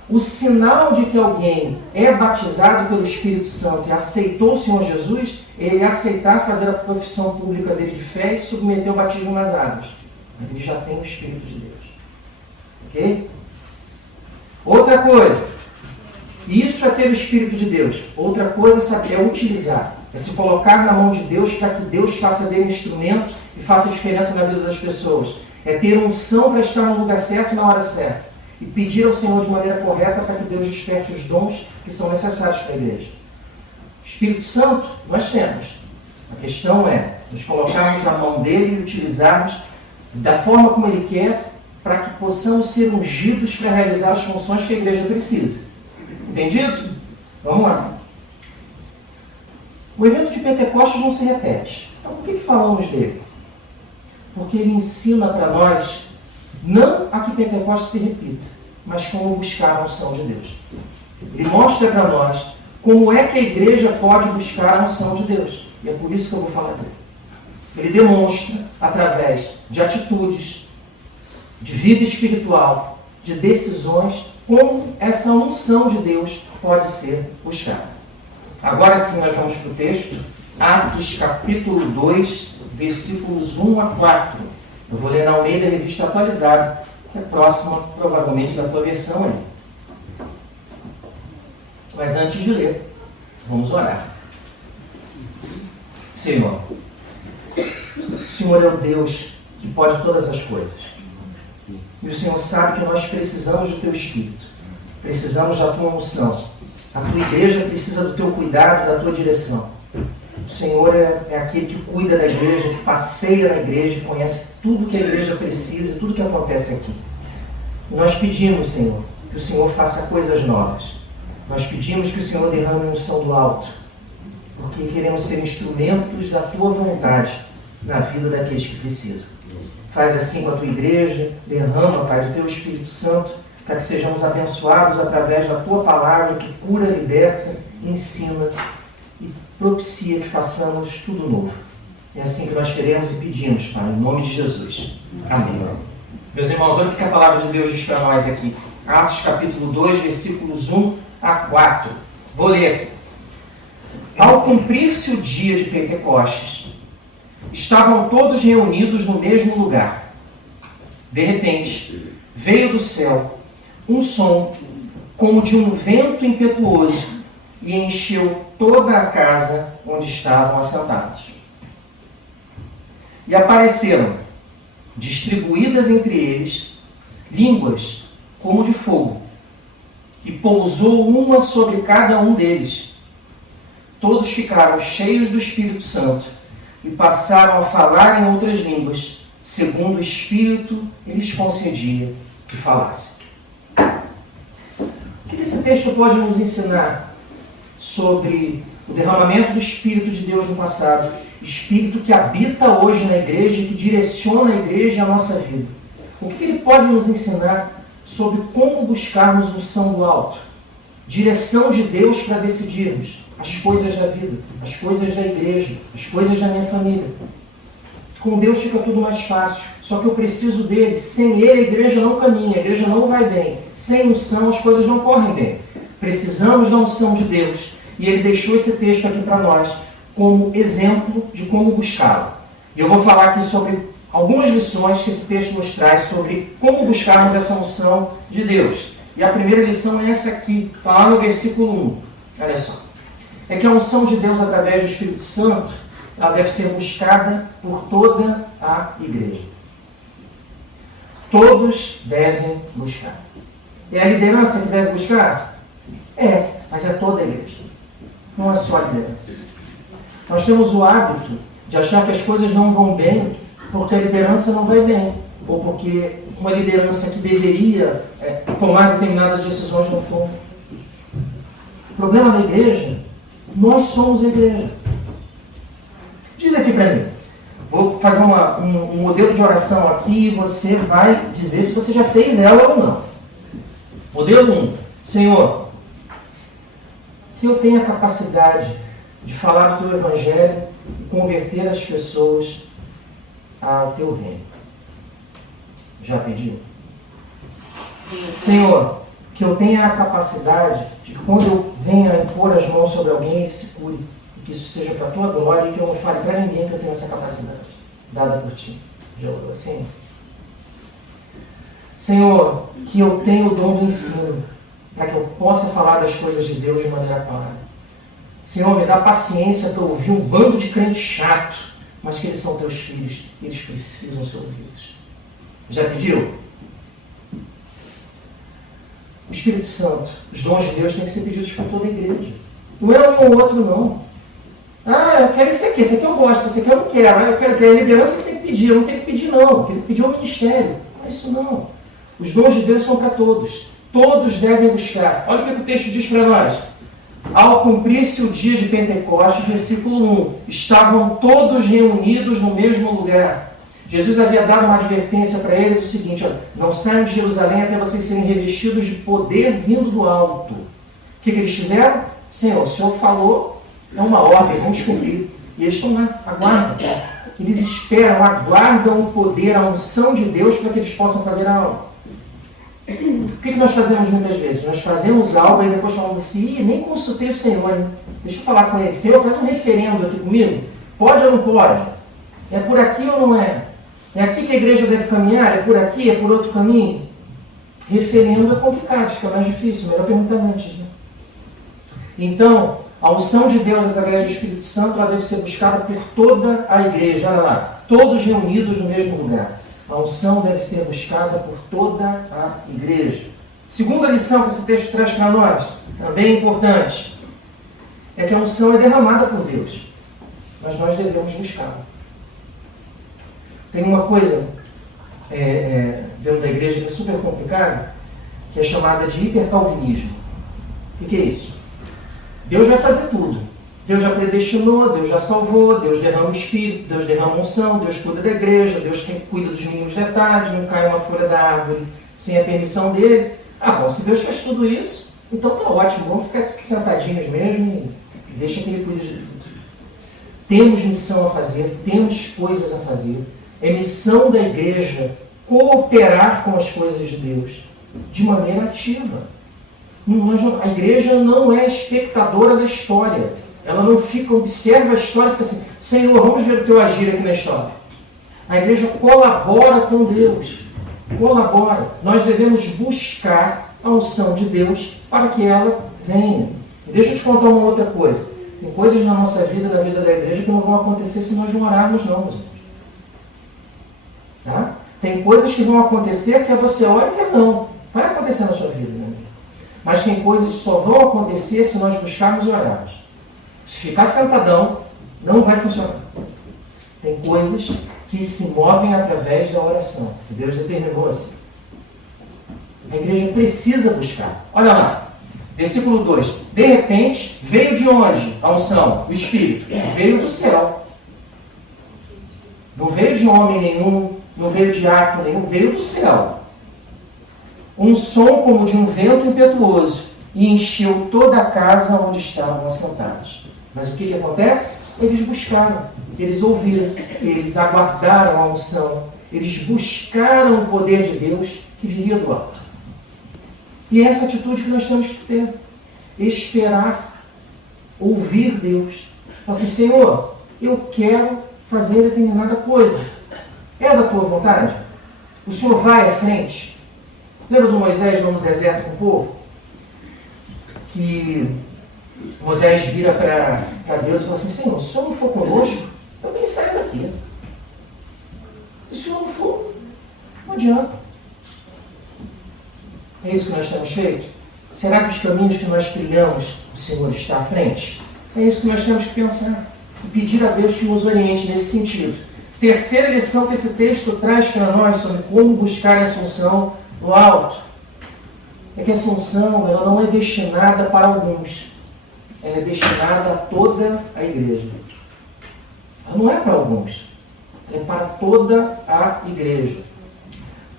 O sinal de que alguém é batizado pelo Espírito Santo e aceitou o Senhor Jesus, ele aceitar fazer a profissão pública dele de fé e submeter o batismo nas águas. Mas ele já tem o Espírito de Deus. Ok? Outra coisa. Isso é ter o Espírito de Deus. Outra coisa é utilizar. É se colocar na mão de Deus para que Deus faça dele um instrumento e faça diferença na vida das pessoas. É ter unção para estar no lugar certo e na hora certa. E pedir ao Senhor de maneira correta para que Deus desperte os dons que são necessários para a igreja. Espírito Santo, nós temos. A questão é nos colocarmos na mão dele e utilizarmos da forma como ele quer para que possamos ser ungidos para realizar as funções que a igreja precisa. Entendido? Vamos lá. O evento de Pentecostes não se repete. Então, por que falamos dele? Porque ele ensina para nós não a que Pentecostes se repita, mas como buscar a unção de Deus. Ele mostra para nós como é que a igreja pode buscar a unção de Deus. E é por isso que eu vou falar dele. Ele demonstra, através de atitudes, de vida espiritual, de decisões, como essa unção de Deus pode ser buscada. Agora sim nós vamos para o texto, Atos capítulo 2, versículos 1 a 4. Eu vou ler na Almeida Revista Atualizada, que é próxima, provavelmente, da tua versão aí. Mas antes de ler, vamos orar. Senhor, o Senhor é o Deus que pode todas as coisas. E o Senhor sabe que nós precisamos do Teu Espírito. Precisamos da Tua unção. A Tua igreja precisa do Teu cuidado, da Tua direção. O Senhor é aquele que cuida da igreja, que passeia na igreja, conhece tudo que a igreja precisa, tudo que acontece aqui. E nós pedimos, Senhor, que o Senhor faça coisas novas. Nós pedimos que o Senhor derrame unção do alto, porque queremos ser instrumentos da Tua vontade na vida daqueles que precisam. Faz assim com a Tua igreja, derrama, Pai, do Teu Espírito Santo, para que sejamos abençoados através da Tua palavra que cura, liberta, ensina e propicia que façamos tudo novo. É assim que nós queremos e pedimos, Pai, em nome de Jesus. Amém. Meus irmãos, olha o que a palavra de Deus diz para nós aqui. Atos capítulo 2, versículos 1 a 4. Vou ler aqui. Ao cumprir-se o dia de Pentecostes, estavam todos reunidos no mesmo lugar. De repente, veio do céu um som como de um vento impetuoso e encheu toda a casa onde estavam assentados. E apareceram, distribuídas entre eles, línguas como de fogo, e pousou uma sobre cada um deles. Todos ficaram cheios do Espírito Santo e passaram a falar em outras línguas, segundo o Espírito lhes concedia que falassem. O que esse texto pode nos ensinar sobre o derramamento do Espírito de Deus no passado, Espírito que habita hoje na igreja e que direciona a igreja e a nossa vida? O que ele pode nos ensinar sobre como buscarmos unção do alto, direção de Deus para decidirmos as coisas da vida, as coisas da igreja, as coisas da minha família? Com Deus fica tudo mais fácil, só que eu preciso dele. Sem ele a igreja não caminha, a igreja não vai bem. Sem unção as coisas não correm bem. Precisamos da unção de Deus, e ele deixou esse texto aqui para nós como exemplo de como buscá-lo. E eu vou falar aqui sobre algumas lições que esse texto nos traz sobre como buscarmos essa unção de Deus. E a primeira lição é essa aqui, está lá no versículo 1. Olha só. É que a unção de Deus através do Espírito Santo, ela deve ser buscada por toda a igreja. Todos devem buscar. É a liderança que deve buscar? É, mas é toda a igreja. Não é só a liderança. Nós temos o hábito de achar que as coisas não vão bem porque a liderança não vai bem, ou porque uma liderança que deveria tomar determinadas decisões não toma. O problema da igreja, nós somos a igreja. Diz aqui para mim, vou fazer um modelo de oração aqui e você vai dizer se você já fez ela ou não. Modelo 1. Senhor, que eu tenha a capacidade de falar do Teu Evangelho e converter as pessoas ao Teu reino. Já pediu? Senhor, que eu tenha a capacidade de que quando eu venha impor as mãos sobre alguém, ele se cure. E que isso seja para a Tua glória e que eu não fale para ninguém que eu tenho essa capacidade dada por Ti. Já orou assim? Senhor, que eu tenha o dom do ensino para que eu possa falar das coisas de Deus de maneira clara. Senhor, me dá paciência para ouvir um bando de crentes chato, mas que eles são Teus filhos e eles precisam ser ouvidos. Já pediu? O Espírito Santo, os dons de Deus têm que ser pedidos por toda a igreja. Não é um ou outro, não. Ah, eu quero esse aqui eu gosto, esse aqui eu não quero. Eu quero que a liderança tem que pedir, eu não tenho que pedir, não. Tem que pedir ao ministério. Não é isso, não. Os dons de Deus são para todos. Todos devem buscar. Olha o que o texto diz para nós. Ao cumprir-se o dia de Pentecostes, versículo 1, estavam todos reunidos no mesmo lugar. Jesus havia dado uma advertência para eles, o seguinte, olha, não saiam de Jerusalém até vocês serem revestidos de poder vindo do alto. O que eles fizeram? Senhor, o Senhor falou, é uma ordem, vamos cumprir. E eles estão lá, aguardam. Eles esperam, aguardam o poder, a unção de Deus para que eles possam fazer algo. O que nós fazemos muitas vezes? Nós fazemos algo e depois falamos assim, nem consultei o Senhor, hein? Deixa eu falar com ele. Senhor, faz um referendo aqui comigo. Pode ou não pode? É por aqui ou não é? É aqui que a igreja deve caminhar? É por aqui? É por outro caminho? Referendo é complicado, fica mais difícil. Melhor perguntar antes, né? Então, a unção de Deus através do Espírito Santo ela deve ser buscada por toda a igreja. Olha lá, todos reunidos no mesmo lugar. A unção deve ser buscada por toda a igreja. Segunda lição que esse texto traz para nós, também importante, é que a unção é derramada por Deus, mas nós devemos buscá-la. Tem uma coisa dentro da igreja que é super complicada, que é chamada de hipercalvinismo. O que é isso? Deus vai fazer tudo. Deus já predestinou, Deus já salvou, Deus derrama o Espírito, Deus derrama unção, Deus cuida da igreja, Deus cuida dos mínimos detalhes, não cai uma folha da árvore sem a permissão dele. Ah, bom, se Deus faz tudo isso, então tá ótimo, vamos ficar aqui sentadinhos mesmo e deixa que Ele cuide de tudo. Temos missão a fazer, temos coisas a fazer. É missão da igreja cooperar com as coisas de Deus de maneira ativa. A igreja não é espectadora da história. Ela não fica, observa a história e fica assim, Senhor, vamos ver o teu agir aqui na história. A igreja colabora com Deus. Colabora. Nós devemos buscar a unção de Deus para que ela venha. E deixa eu te contar uma outra coisa. Tem coisas na nossa vida, na vida da igreja, que não vão acontecer se nós não orarmos, não, gente. Tá? Tem coisas que vão acontecer que é você ora e que não. Vai acontecer na sua vida, né? Mas tem coisas que só vão acontecer se nós buscarmos e orarmos. Se ficar sentadão, não vai funcionar. Tem coisas que se movem através da oração. Que Deus determinou assim. A igreja precisa buscar. Olha lá. Versículo 2. De repente, veio de onde a unção? O Espírito. Veio do céu. Não veio de homem nenhum, não veio de ato nenhum, veio do céu. Um som como de um vento impetuoso e encheu toda a casa onde estavam assentados. Mas o que acontece? Eles buscaram, eles ouviram, eles aguardaram a unção, eles buscaram o poder de Deus que viria do alto. E é essa atitude que nós temos que ter. Esperar, ouvir Deus. Falar assim, Senhor, eu quero fazer determinada coisa. É da tua vontade? O Senhor vai à frente. Lembra do Moisés no deserto com o povo? Que Moisés vira para Deus e fala assim, Senhor, se o Senhor não for conosco, eu nem saio daqui. Se o Senhor não for, não adianta. É isso que nós temos feito? Será que os caminhos que nós trilhamos, o Senhor está à frente? É isso que nós temos que pensar. E pedir a Deus que nos oriente nesse sentido. Terceira lição que esse texto traz para nós sobre como buscar essa unção no alto. É que essa unção ela não é destinada para alguns. Ela é destinada a toda a igreja. Ela não é para alguns. Ela é para toda a igreja.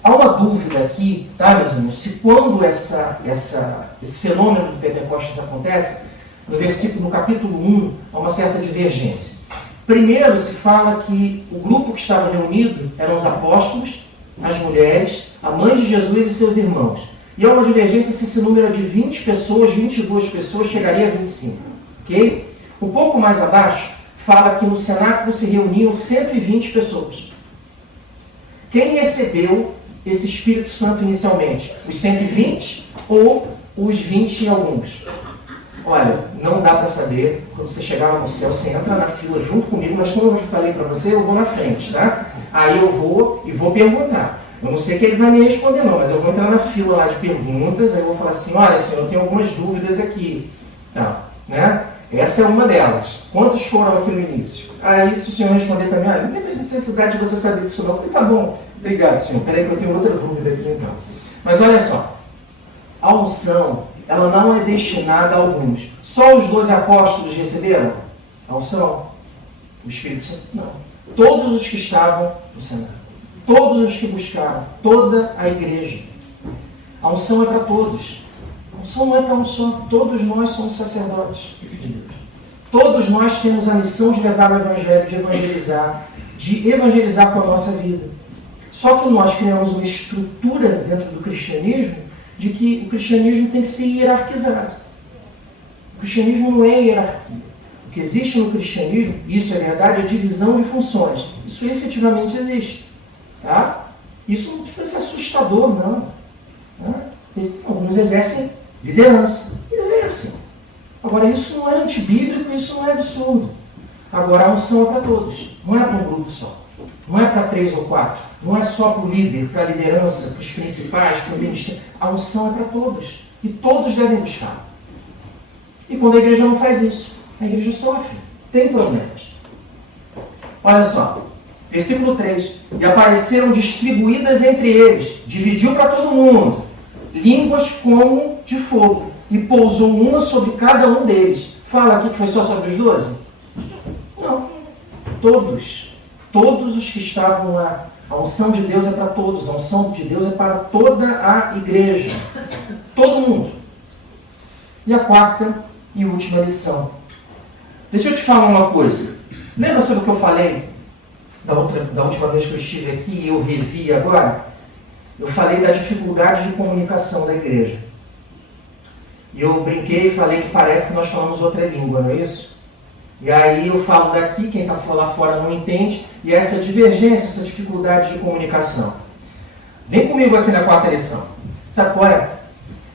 Há uma dúvida aqui, tá, meus irmãos, se quando esse fenômeno do Pentecostes acontece, no capítulo 1, há uma certa divergência. Primeiro se fala que o grupo que estava reunido eram os apóstolos, as mulheres, a mãe de Jesus e seus irmãos. E há uma divergência se esse número de 20 pessoas, 22 pessoas, chegaria a 25. Ok? Um pouco mais abaixo, fala que no cenáculo se reuniam 120 pessoas. Quem recebeu esse Espírito Santo inicialmente? Os 120 ou os 20 e alguns? Olha, não dá para saber. Quando você chegar lá no céu, você entra na fila junto comigo, mas como eu falei para você, eu vou na frente, tá? Aí eu vou e vou perguntar. Eu não sei que ele vai me responder não, mas eu vou entrar na fila lá de perguntas, aí eu vou falar assim, olha, senhor, eu tenho algumas dúvidas aqui. Tá, né? Essa é uma delas. Quantos foram aqui no início? Aí se o senhor responder para mim, não tem necessidade de você saber disso não. Eu falei, tá bom, obrigado, senhor. Peraí que eu tenho outra dúvida aqui então. Mas olha só, a unção, ela não é destinada a alguns. Só os 12 apóstolos receberam a unção? O Espírito Santo? Não. Todos os que estavam no cenário. Todos os que buscaram. Toda a igreja. A unção é para todos. A unção não é para um só. Todos nós somos sacerdotes de Deus. Todos nós temos a missão de levar o Evangelho, de evangelizar com a nossa vida. Só que nós criamos uma estrutura dentro do cristianismo de que o cristianismo tem que ser hierarquizado. O cristianismo não é hierarquia. O que existe no cristianismo, isso é verdade, é divisão de funções. Isso efetivamente existe. Tá? Isso não precisa ser assustador, não. Tá? Alguns exercem liderança. Exercem. Agora, isso não é antibíblico, isso não é absurdo. Agora, a unção é para todos. Não é para um grupo só. Não é para 3 ou 4. Não é só para o líder, para a liderança, para os principais, para o ministério. A unção é para todos. E todos devem buscar. E quando a igreja não faz isso, a igreja sofre. Tem problemas. Olha só. Versículo 3. E apareceram distribuídas entre eles. Dividiu para todo mundo. Línguas como de fogo. E pousou uma sobre cada um deles. Fala aqui que foi só sobre os 12? Não. Todos. Todos os que estavam lá. A unção de Deus é para todos. A unção de Deus é para toda a igreja. Todo mundo. E a quarta e última lição. Deixa eu te falar uma coisa. Lembra sobre o que eu falei da última vez que eu estive aqui e eu revi agora? Eu falei da dificuldade de comunicação da igreja. E eu brinquei e falei que parece que nós falamos outra língua, não é isso? E aí eu falo daqui, quem está lá fora não entende, e essa divergência, essa dificuldade de comunicação. Vem comigo aqui na quarta lição. Sabe qual é?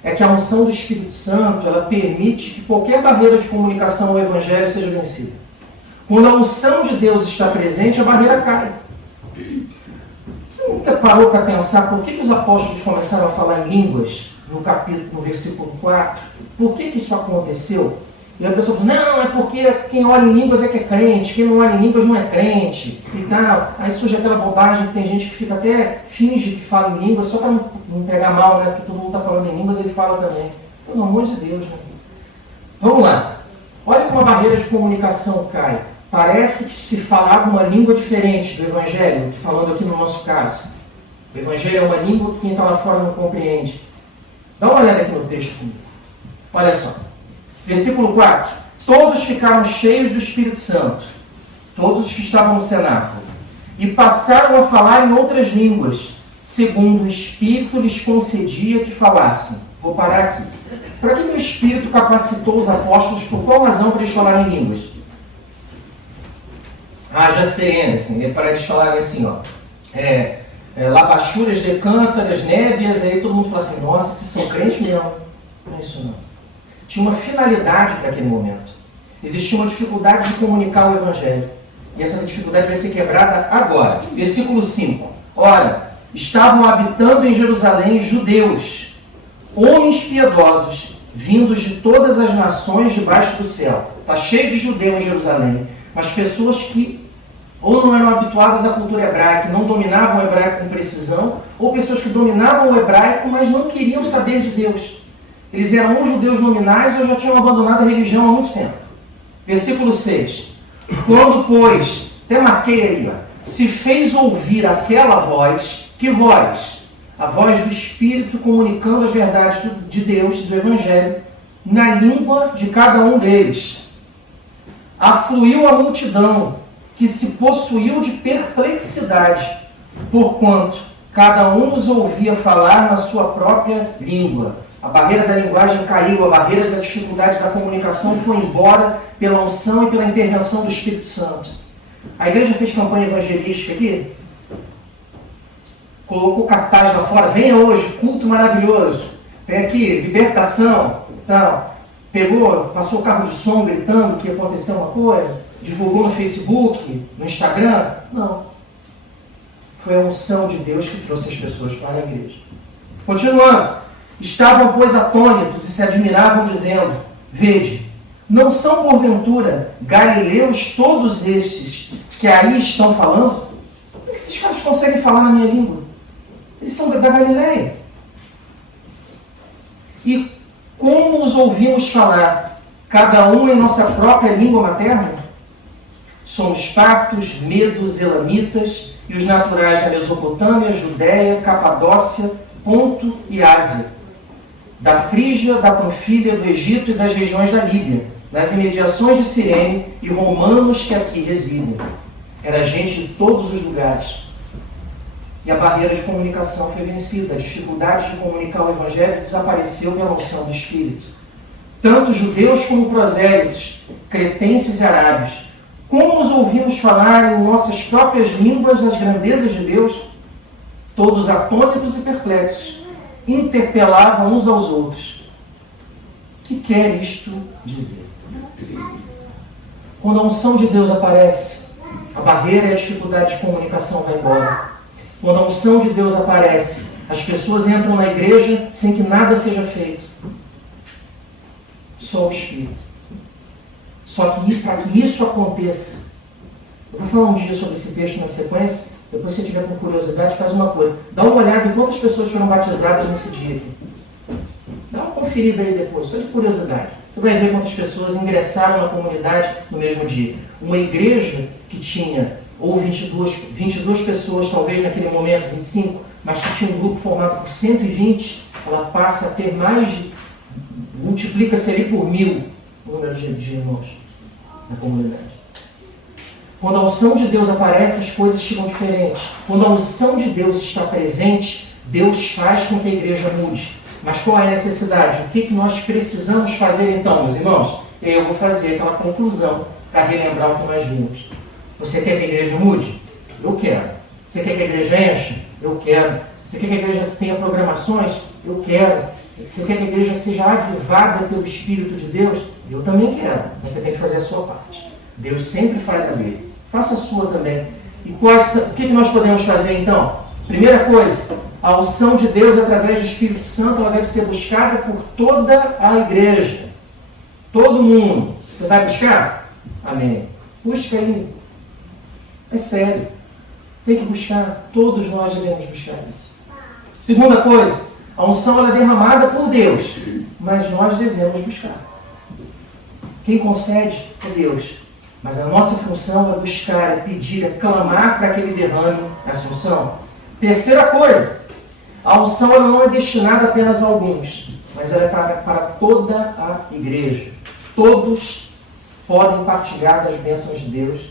É que a unção do Espírito Santo, ela permite que qualquer barreira de comunicação ao Evangelho seja vencida. Quando a unção de Deus está presente, a barreira cai. Você nunca parou para pensar por que os apóstolos começaram a falar em línguas no versículo 4? Por que isso aconteceu? E a pessoa fala, não, é porque quem ora em línguas é que é crente, quem não ora em línguas não é crente e tal. Aí surge aquela bobagem que tem gente que fica até finge que fala em línguas só para não pegar mal, né? Porque todo mundo está falando em línguas, ele fala também. Pelo amor de Deus, né? Vamos lá. Olha como a barreira de comunicação cai. Parece que se falava uma língua diferente do Evangelho, falando aqui no nosso caso. O Evangelho é uma língua que quem está lá fora não compreende. Dá uma olhada aqui no texto comigo. Olha só. Versículo 4. Todos ficaram cheios do Espírito Santo, todos os que estavam no cenáculo, e passaram a falar em outras línguas, segundo o Espírito lhes concedia que falassem. Vou parar aqui. Para que o Espírito capacitou os apóstolos? Por qual razão para eles falarem em línguas? Já sei, Anderson. Para eles falarem assim, ó. Labachuras, decântaras, nébias, aí todo mundo fala assim, nossa, esses são crentes mesmo. Não é isso não. Tinha uma finalidade para aquele momento. Existia uma dificuldade de comunicar o Evangelho. E essa dificuldade vai ser quebrada agora. Versículo 5. Ora, estavam habitando em Jerusalém judeus, homens piedosos, vindos de todas as nações debaixo do céu. Está cheio de judeu em Jerusalém. Mas pessoas que ou não eram habituadas à cultura hebraica, não dominavam o hebraico com precisão, ou pessoas que dominavam o hebraico, mas não queriam saber de Deus. Eles eram ou judeus nominais ou já tinham abandonado a religião há muito tempo. Versículo 6. Quando, pois, até marquei aí, se fez ouvir aquela voz, que voz? A voz do Espírito comunicando as verdades de Deus, do Evangelho, na língua de cada um deles. Afluiu a multidão, que se possuiu de perplexidade, porquanto cada um os ouvia falar na sua própria língua. A barreira da linguagem caiu, a barreira da dificuldade da comunicação foi embora pela unção e pela intervenção do Espírito Santo. A igreja fez campanha evangelística aqui, colocou cartaz lá fora, venha hoje, culto maravilhoso, tem aqui, libertação, tal. Passou o carro de som gritando que ia acontecer uma coisa, divulgou no Facebook, no Instagram. Não. Foi a unção de Deus que trouxe as pessoas para a igreja. Continuando. Estavam, pois, atônitos e se admiravam, dizendo, vede, não são, porventura, galileus todos estes que aí estão falando? Como é que esses caras conseguem falar na minha língua? Eles são da Galileia. E como os ouvimos falar, cada um em nossa própria língua materna? Somos partos, medos, elamitas e os naturais da Mesopotâmia, Judéia, Capadócia, Ponto e Ásia, da Frígia, da Panfília, do Egito e das regiões da Líbia, nas imediações de Cirene e romanos que aqui residem. Era gente de todos os lugares. E a barreira de comunicação foi vencida. A dificuldade de comunicar o Evangelho desapareceu pela unção do Espírito. Tanto judeus como prosélitos, cretenses e arábios, como os ouvimos falar em nossas próprias línguas as grandezas de Deus, todos atônitos e perplexos, interpelavam uns aos outros. O que quer isto dizer? Quando a unção de Deus aparece, a barreira e a dificuldade de comunicação vai embora. Quando a unção de Deus aparece, as pessoas entram na igreja sem que nada seja feito. Só o Espírito. Só que para que isso aconteça, eu vou falar um dia sobre esse texto na sequência. Depois, se você tiver com curiosidade, faz uma coisa. Dá uma olhada em quantas pessoas foram batizadas nesse dia aqui. Dá uma conferida aí depois, só de curiosidade. Você vai ver quantas pessoas ingressaram na comunidade no mesmo dia. Uma igreja que tinha ou 22 pessoas, talvez naquele momento, 25, mas que tinha um grupo formado por 120, ela passa a ter multiplica-se ali por 1000 o número de irmãos na comunidade. Quando a unção de Deus aparece, as coisas ficam diferentes. Quando a unção de Deus está presente, Deus faz com que a igreja mude. Mas qual é a necessidade? O que nós precisamos fazer então, meus irmãos? Eu vou fazer aquela conclusão para relembrar o que nós vimos. Você quer que a igreja mude? Eu quero. Você quer que a igreja enche? Eu quero. Você quer que a igreja tenha programações? Eu quero. Você quer que a igreja seja avivada pelo Espírito de Deus? Eu também quero. Mas você tem que fazer a sua parte. Deus sempre faz a dele. Faça a sua também. E o que nós podemos fazer então? Primeira coisa, a unção de Deus através do Espírito Santo, ela deve ser buscada por toda a igreja. Todo mundo. Você vai buscar? Amém. Busca aí. É sério. Tem que buscar. Todos nós devemos buscar isso. Segunda coisa, a unção ela é derramada por Deus, mas nós devemos buscar. Quem concede é Deus. Mas a nossa função é buscar, é pedir, é clamar para que Ele derrame essa unção. Terceira coisa, a unção ela não é destinada apenas a alguns, mas ela é para toda a igreja. Todos podem partilhar das bênçãos de Deus,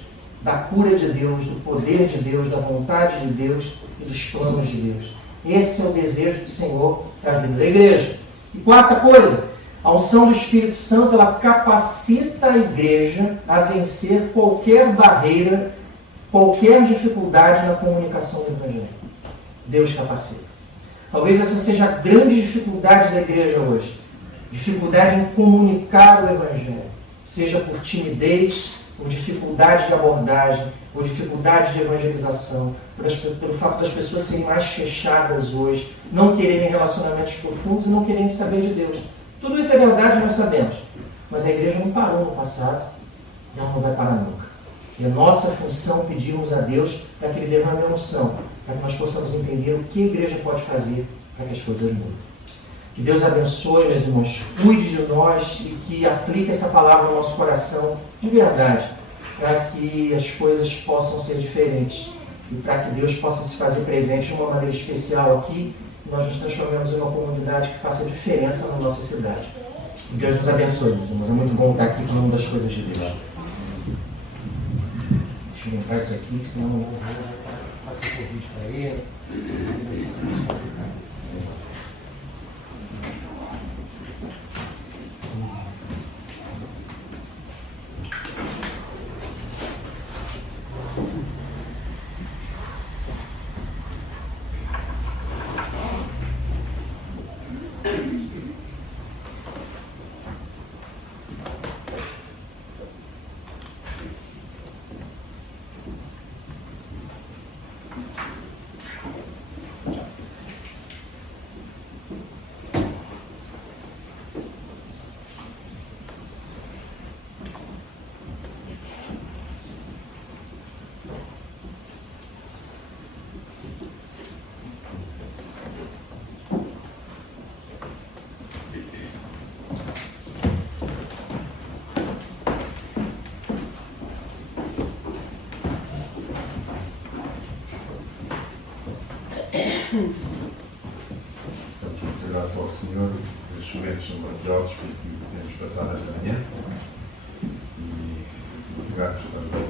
da cura de Deus, do poder de Deus, da vontade de Deus e dos planos de Deus. Esse é o desejo do Senhor para a vida da igreja. E quarta coisa, a unção do Espírito Santo ela capacita a igreja a vencer qualquer barreira, qualquer dificuldade na comunicação do Evangelho. Deus capacita. Talvez essa seja a grande dificuldade da igreja hoje. Dificuldade em comunicar o Evangelho. Seja por timidez, por dificuldade de abordagem, por dificuldade de evangelização, pelo fato das pessoas serem mais fechadas hoje, não quererem relacionamentos profundos e não quererem saber de Deus. Tudo isso é verdade, nós sabemos. Mas a igreja não parou no passado e ela não vai parar nunca. E a nossa função é pedirmos a Deus para que Ele derrame a unção, para que nós possamos entender o que a igreja pode fazer para que as coisas mudem. Que Deus abençoe, meus irmãos, cuide de nós e que aplique essa palavra no nosso coração de verdade, para que as coisas possam ser diferentes e para que Deus possa se fazer presente de uma maneira especial aqui e nós nos transformemos em uma comunidade que faça diferença na nossa cidade. Que Deus nos abençoe, meus irmãos. É muito bom estar aqui falando das coisas de Deus. Deixa eu limpar isso aqui, que senão eu vou passar o vídeo para ele. Estamos graças ao Senhor estes momentos são maravilhosos que temos passado esta manhã e obrigado também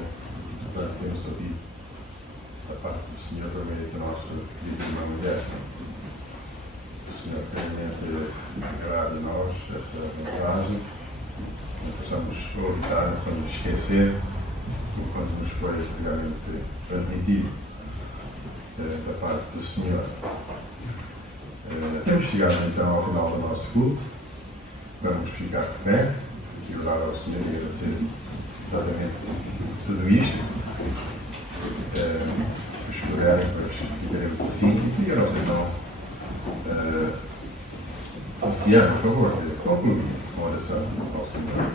para termos ouvido da parte do Senhor por meio da nossa querida irmã Modesta. O Senhor realmente agrade a nós esta mensagem, não possamos evitar, não possamos esquecer o quanto nos foi realmente transmitido da parte do Senhor. Temos chegado então ao final do nosso culto. Vamos ficar de pé e orar ao Senhor e agradecer exatamente tudo isto. Se puderem, depois ficaremos assim e pedir ao irmão Luciano, por favor, concluir com a oração ao Senhor.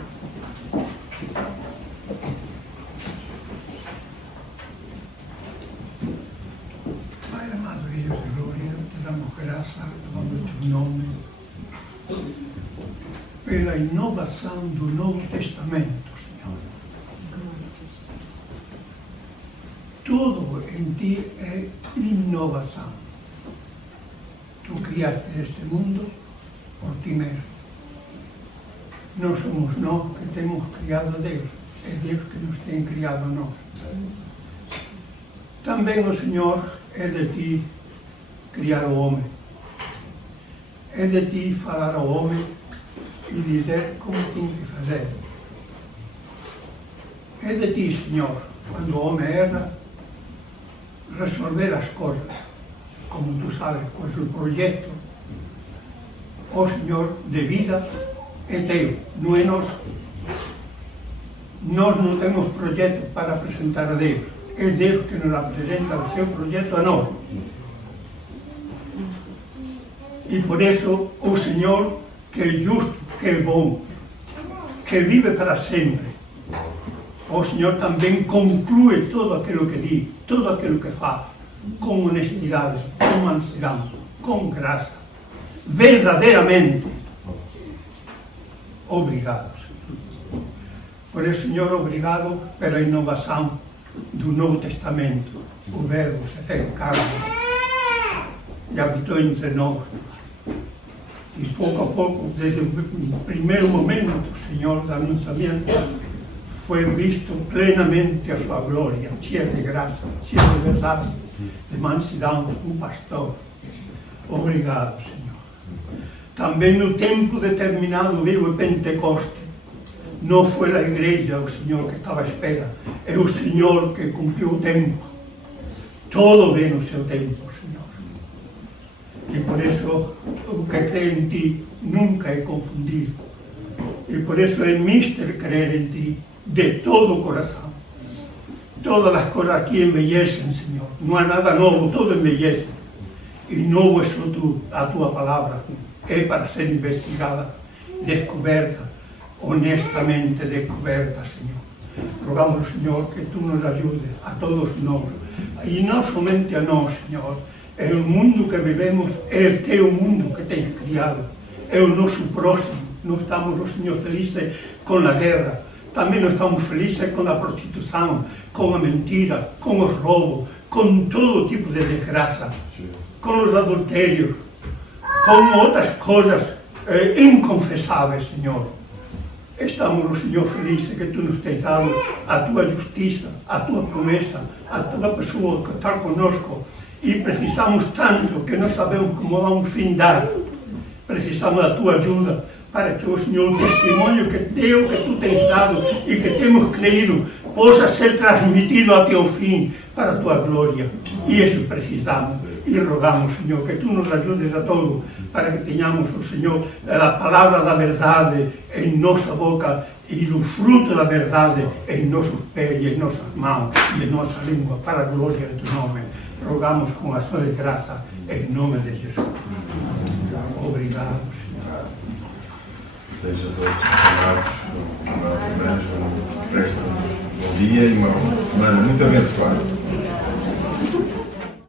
Pai amado y Dios de gloria, te damos gracias, louvamos tu nome pela inovação do Novo Testamento, Senhor. tudo em ti é inovação. Tu criaste este mundo por ti mesmo. Não somos nós que temos criado a Deus, é Deus que nos tem criado a nós. Também o Senhor é de ti criar o homem. É de ti falar ao homem e dizer como tem que fazer. É de ti, Senhor, quando o homem erra, resolver as coisas, como tu sabes, pois o projeto, o Senhor, de vida é teu, não é nosso. Nós não temos projeto para apresentar a Deus, é Deus que nos apresenta o seu projeto a nós. E por isso o Senhor, que é justo, que é bom, que vive para sempre, o Senhor também conclui tudo aquilo que diz, tudo aquilo que faz, com honestidade, com mansidão, com graça, verdadeiramente. Obrigado, Senhor. Por isso, Senhor, obrigado pela inovação do Novo Testamento. O Verbo se fez carne e habitou entre nós. E pouco a pouco, desde o primeiro momento, Senhor, do anunciamento, foi visto plenamente a sua glória, cheia de graça, cheia de verdade, de mansidão, o pastor. Obrigado, Senhor. Também no tempo determinado veio o Pentecoste. Não foi a igreja, o Senhor, que estava à espera, é o Senhor que cumpriu o tempo. Todo vem no seu tempo, Senhor. E por isso, o que crê em Ti nunca é confundido. E por isso é mister crer em Ti de todo o coração. Todas as coisas aqui envelhecem, Senhor. Não há nada novo, tudo envelhece. E novo é só Tu, a Tua palavra. É para ser investigada, descoberta, honestamente descoberta, Senhor. Rogamos, Senhor, que Tu nos ajudes, a todos nós. E não somente a nós, Senhor. É o mundo que vivemos, é o Teu mundo que tens criado. É o nosso próximo. Não estamos, Senhor, felizes com a guerra. Também não estamos felizes com a prostituição, com a mentira, com os roubos, com todo tipo de desgraça, com os adultérios, com outras coisas inconfessáveis, Senhor. Estamos, Senhor, felizes que Tu nos tens dado a Tua justiça, a Tua promessa, a Tua pessoa que está conosco. E precisamos tanto que não sabemos como vamos findar. Precisamos da Tua ajuda para que o Senhor, o testemunho que Tu tens dado e que temos creído, possa ser transmitido até o fim para a Tua glória. E isso precisamos. E rogamos, Senhor, que Tu nos ajudes a todos para que tenhamos, o Senhor, a palavra da verdade em nossa boca e o fruto da verdade em nossos pés e em nossas mãos e em nossa língua, para a glória do Teu nome. Rogamos com ação de graça em nome de Jesus. Obrigado, Senhor. Sejam todos chamados com uma bom dia e uma semana muito abençoada.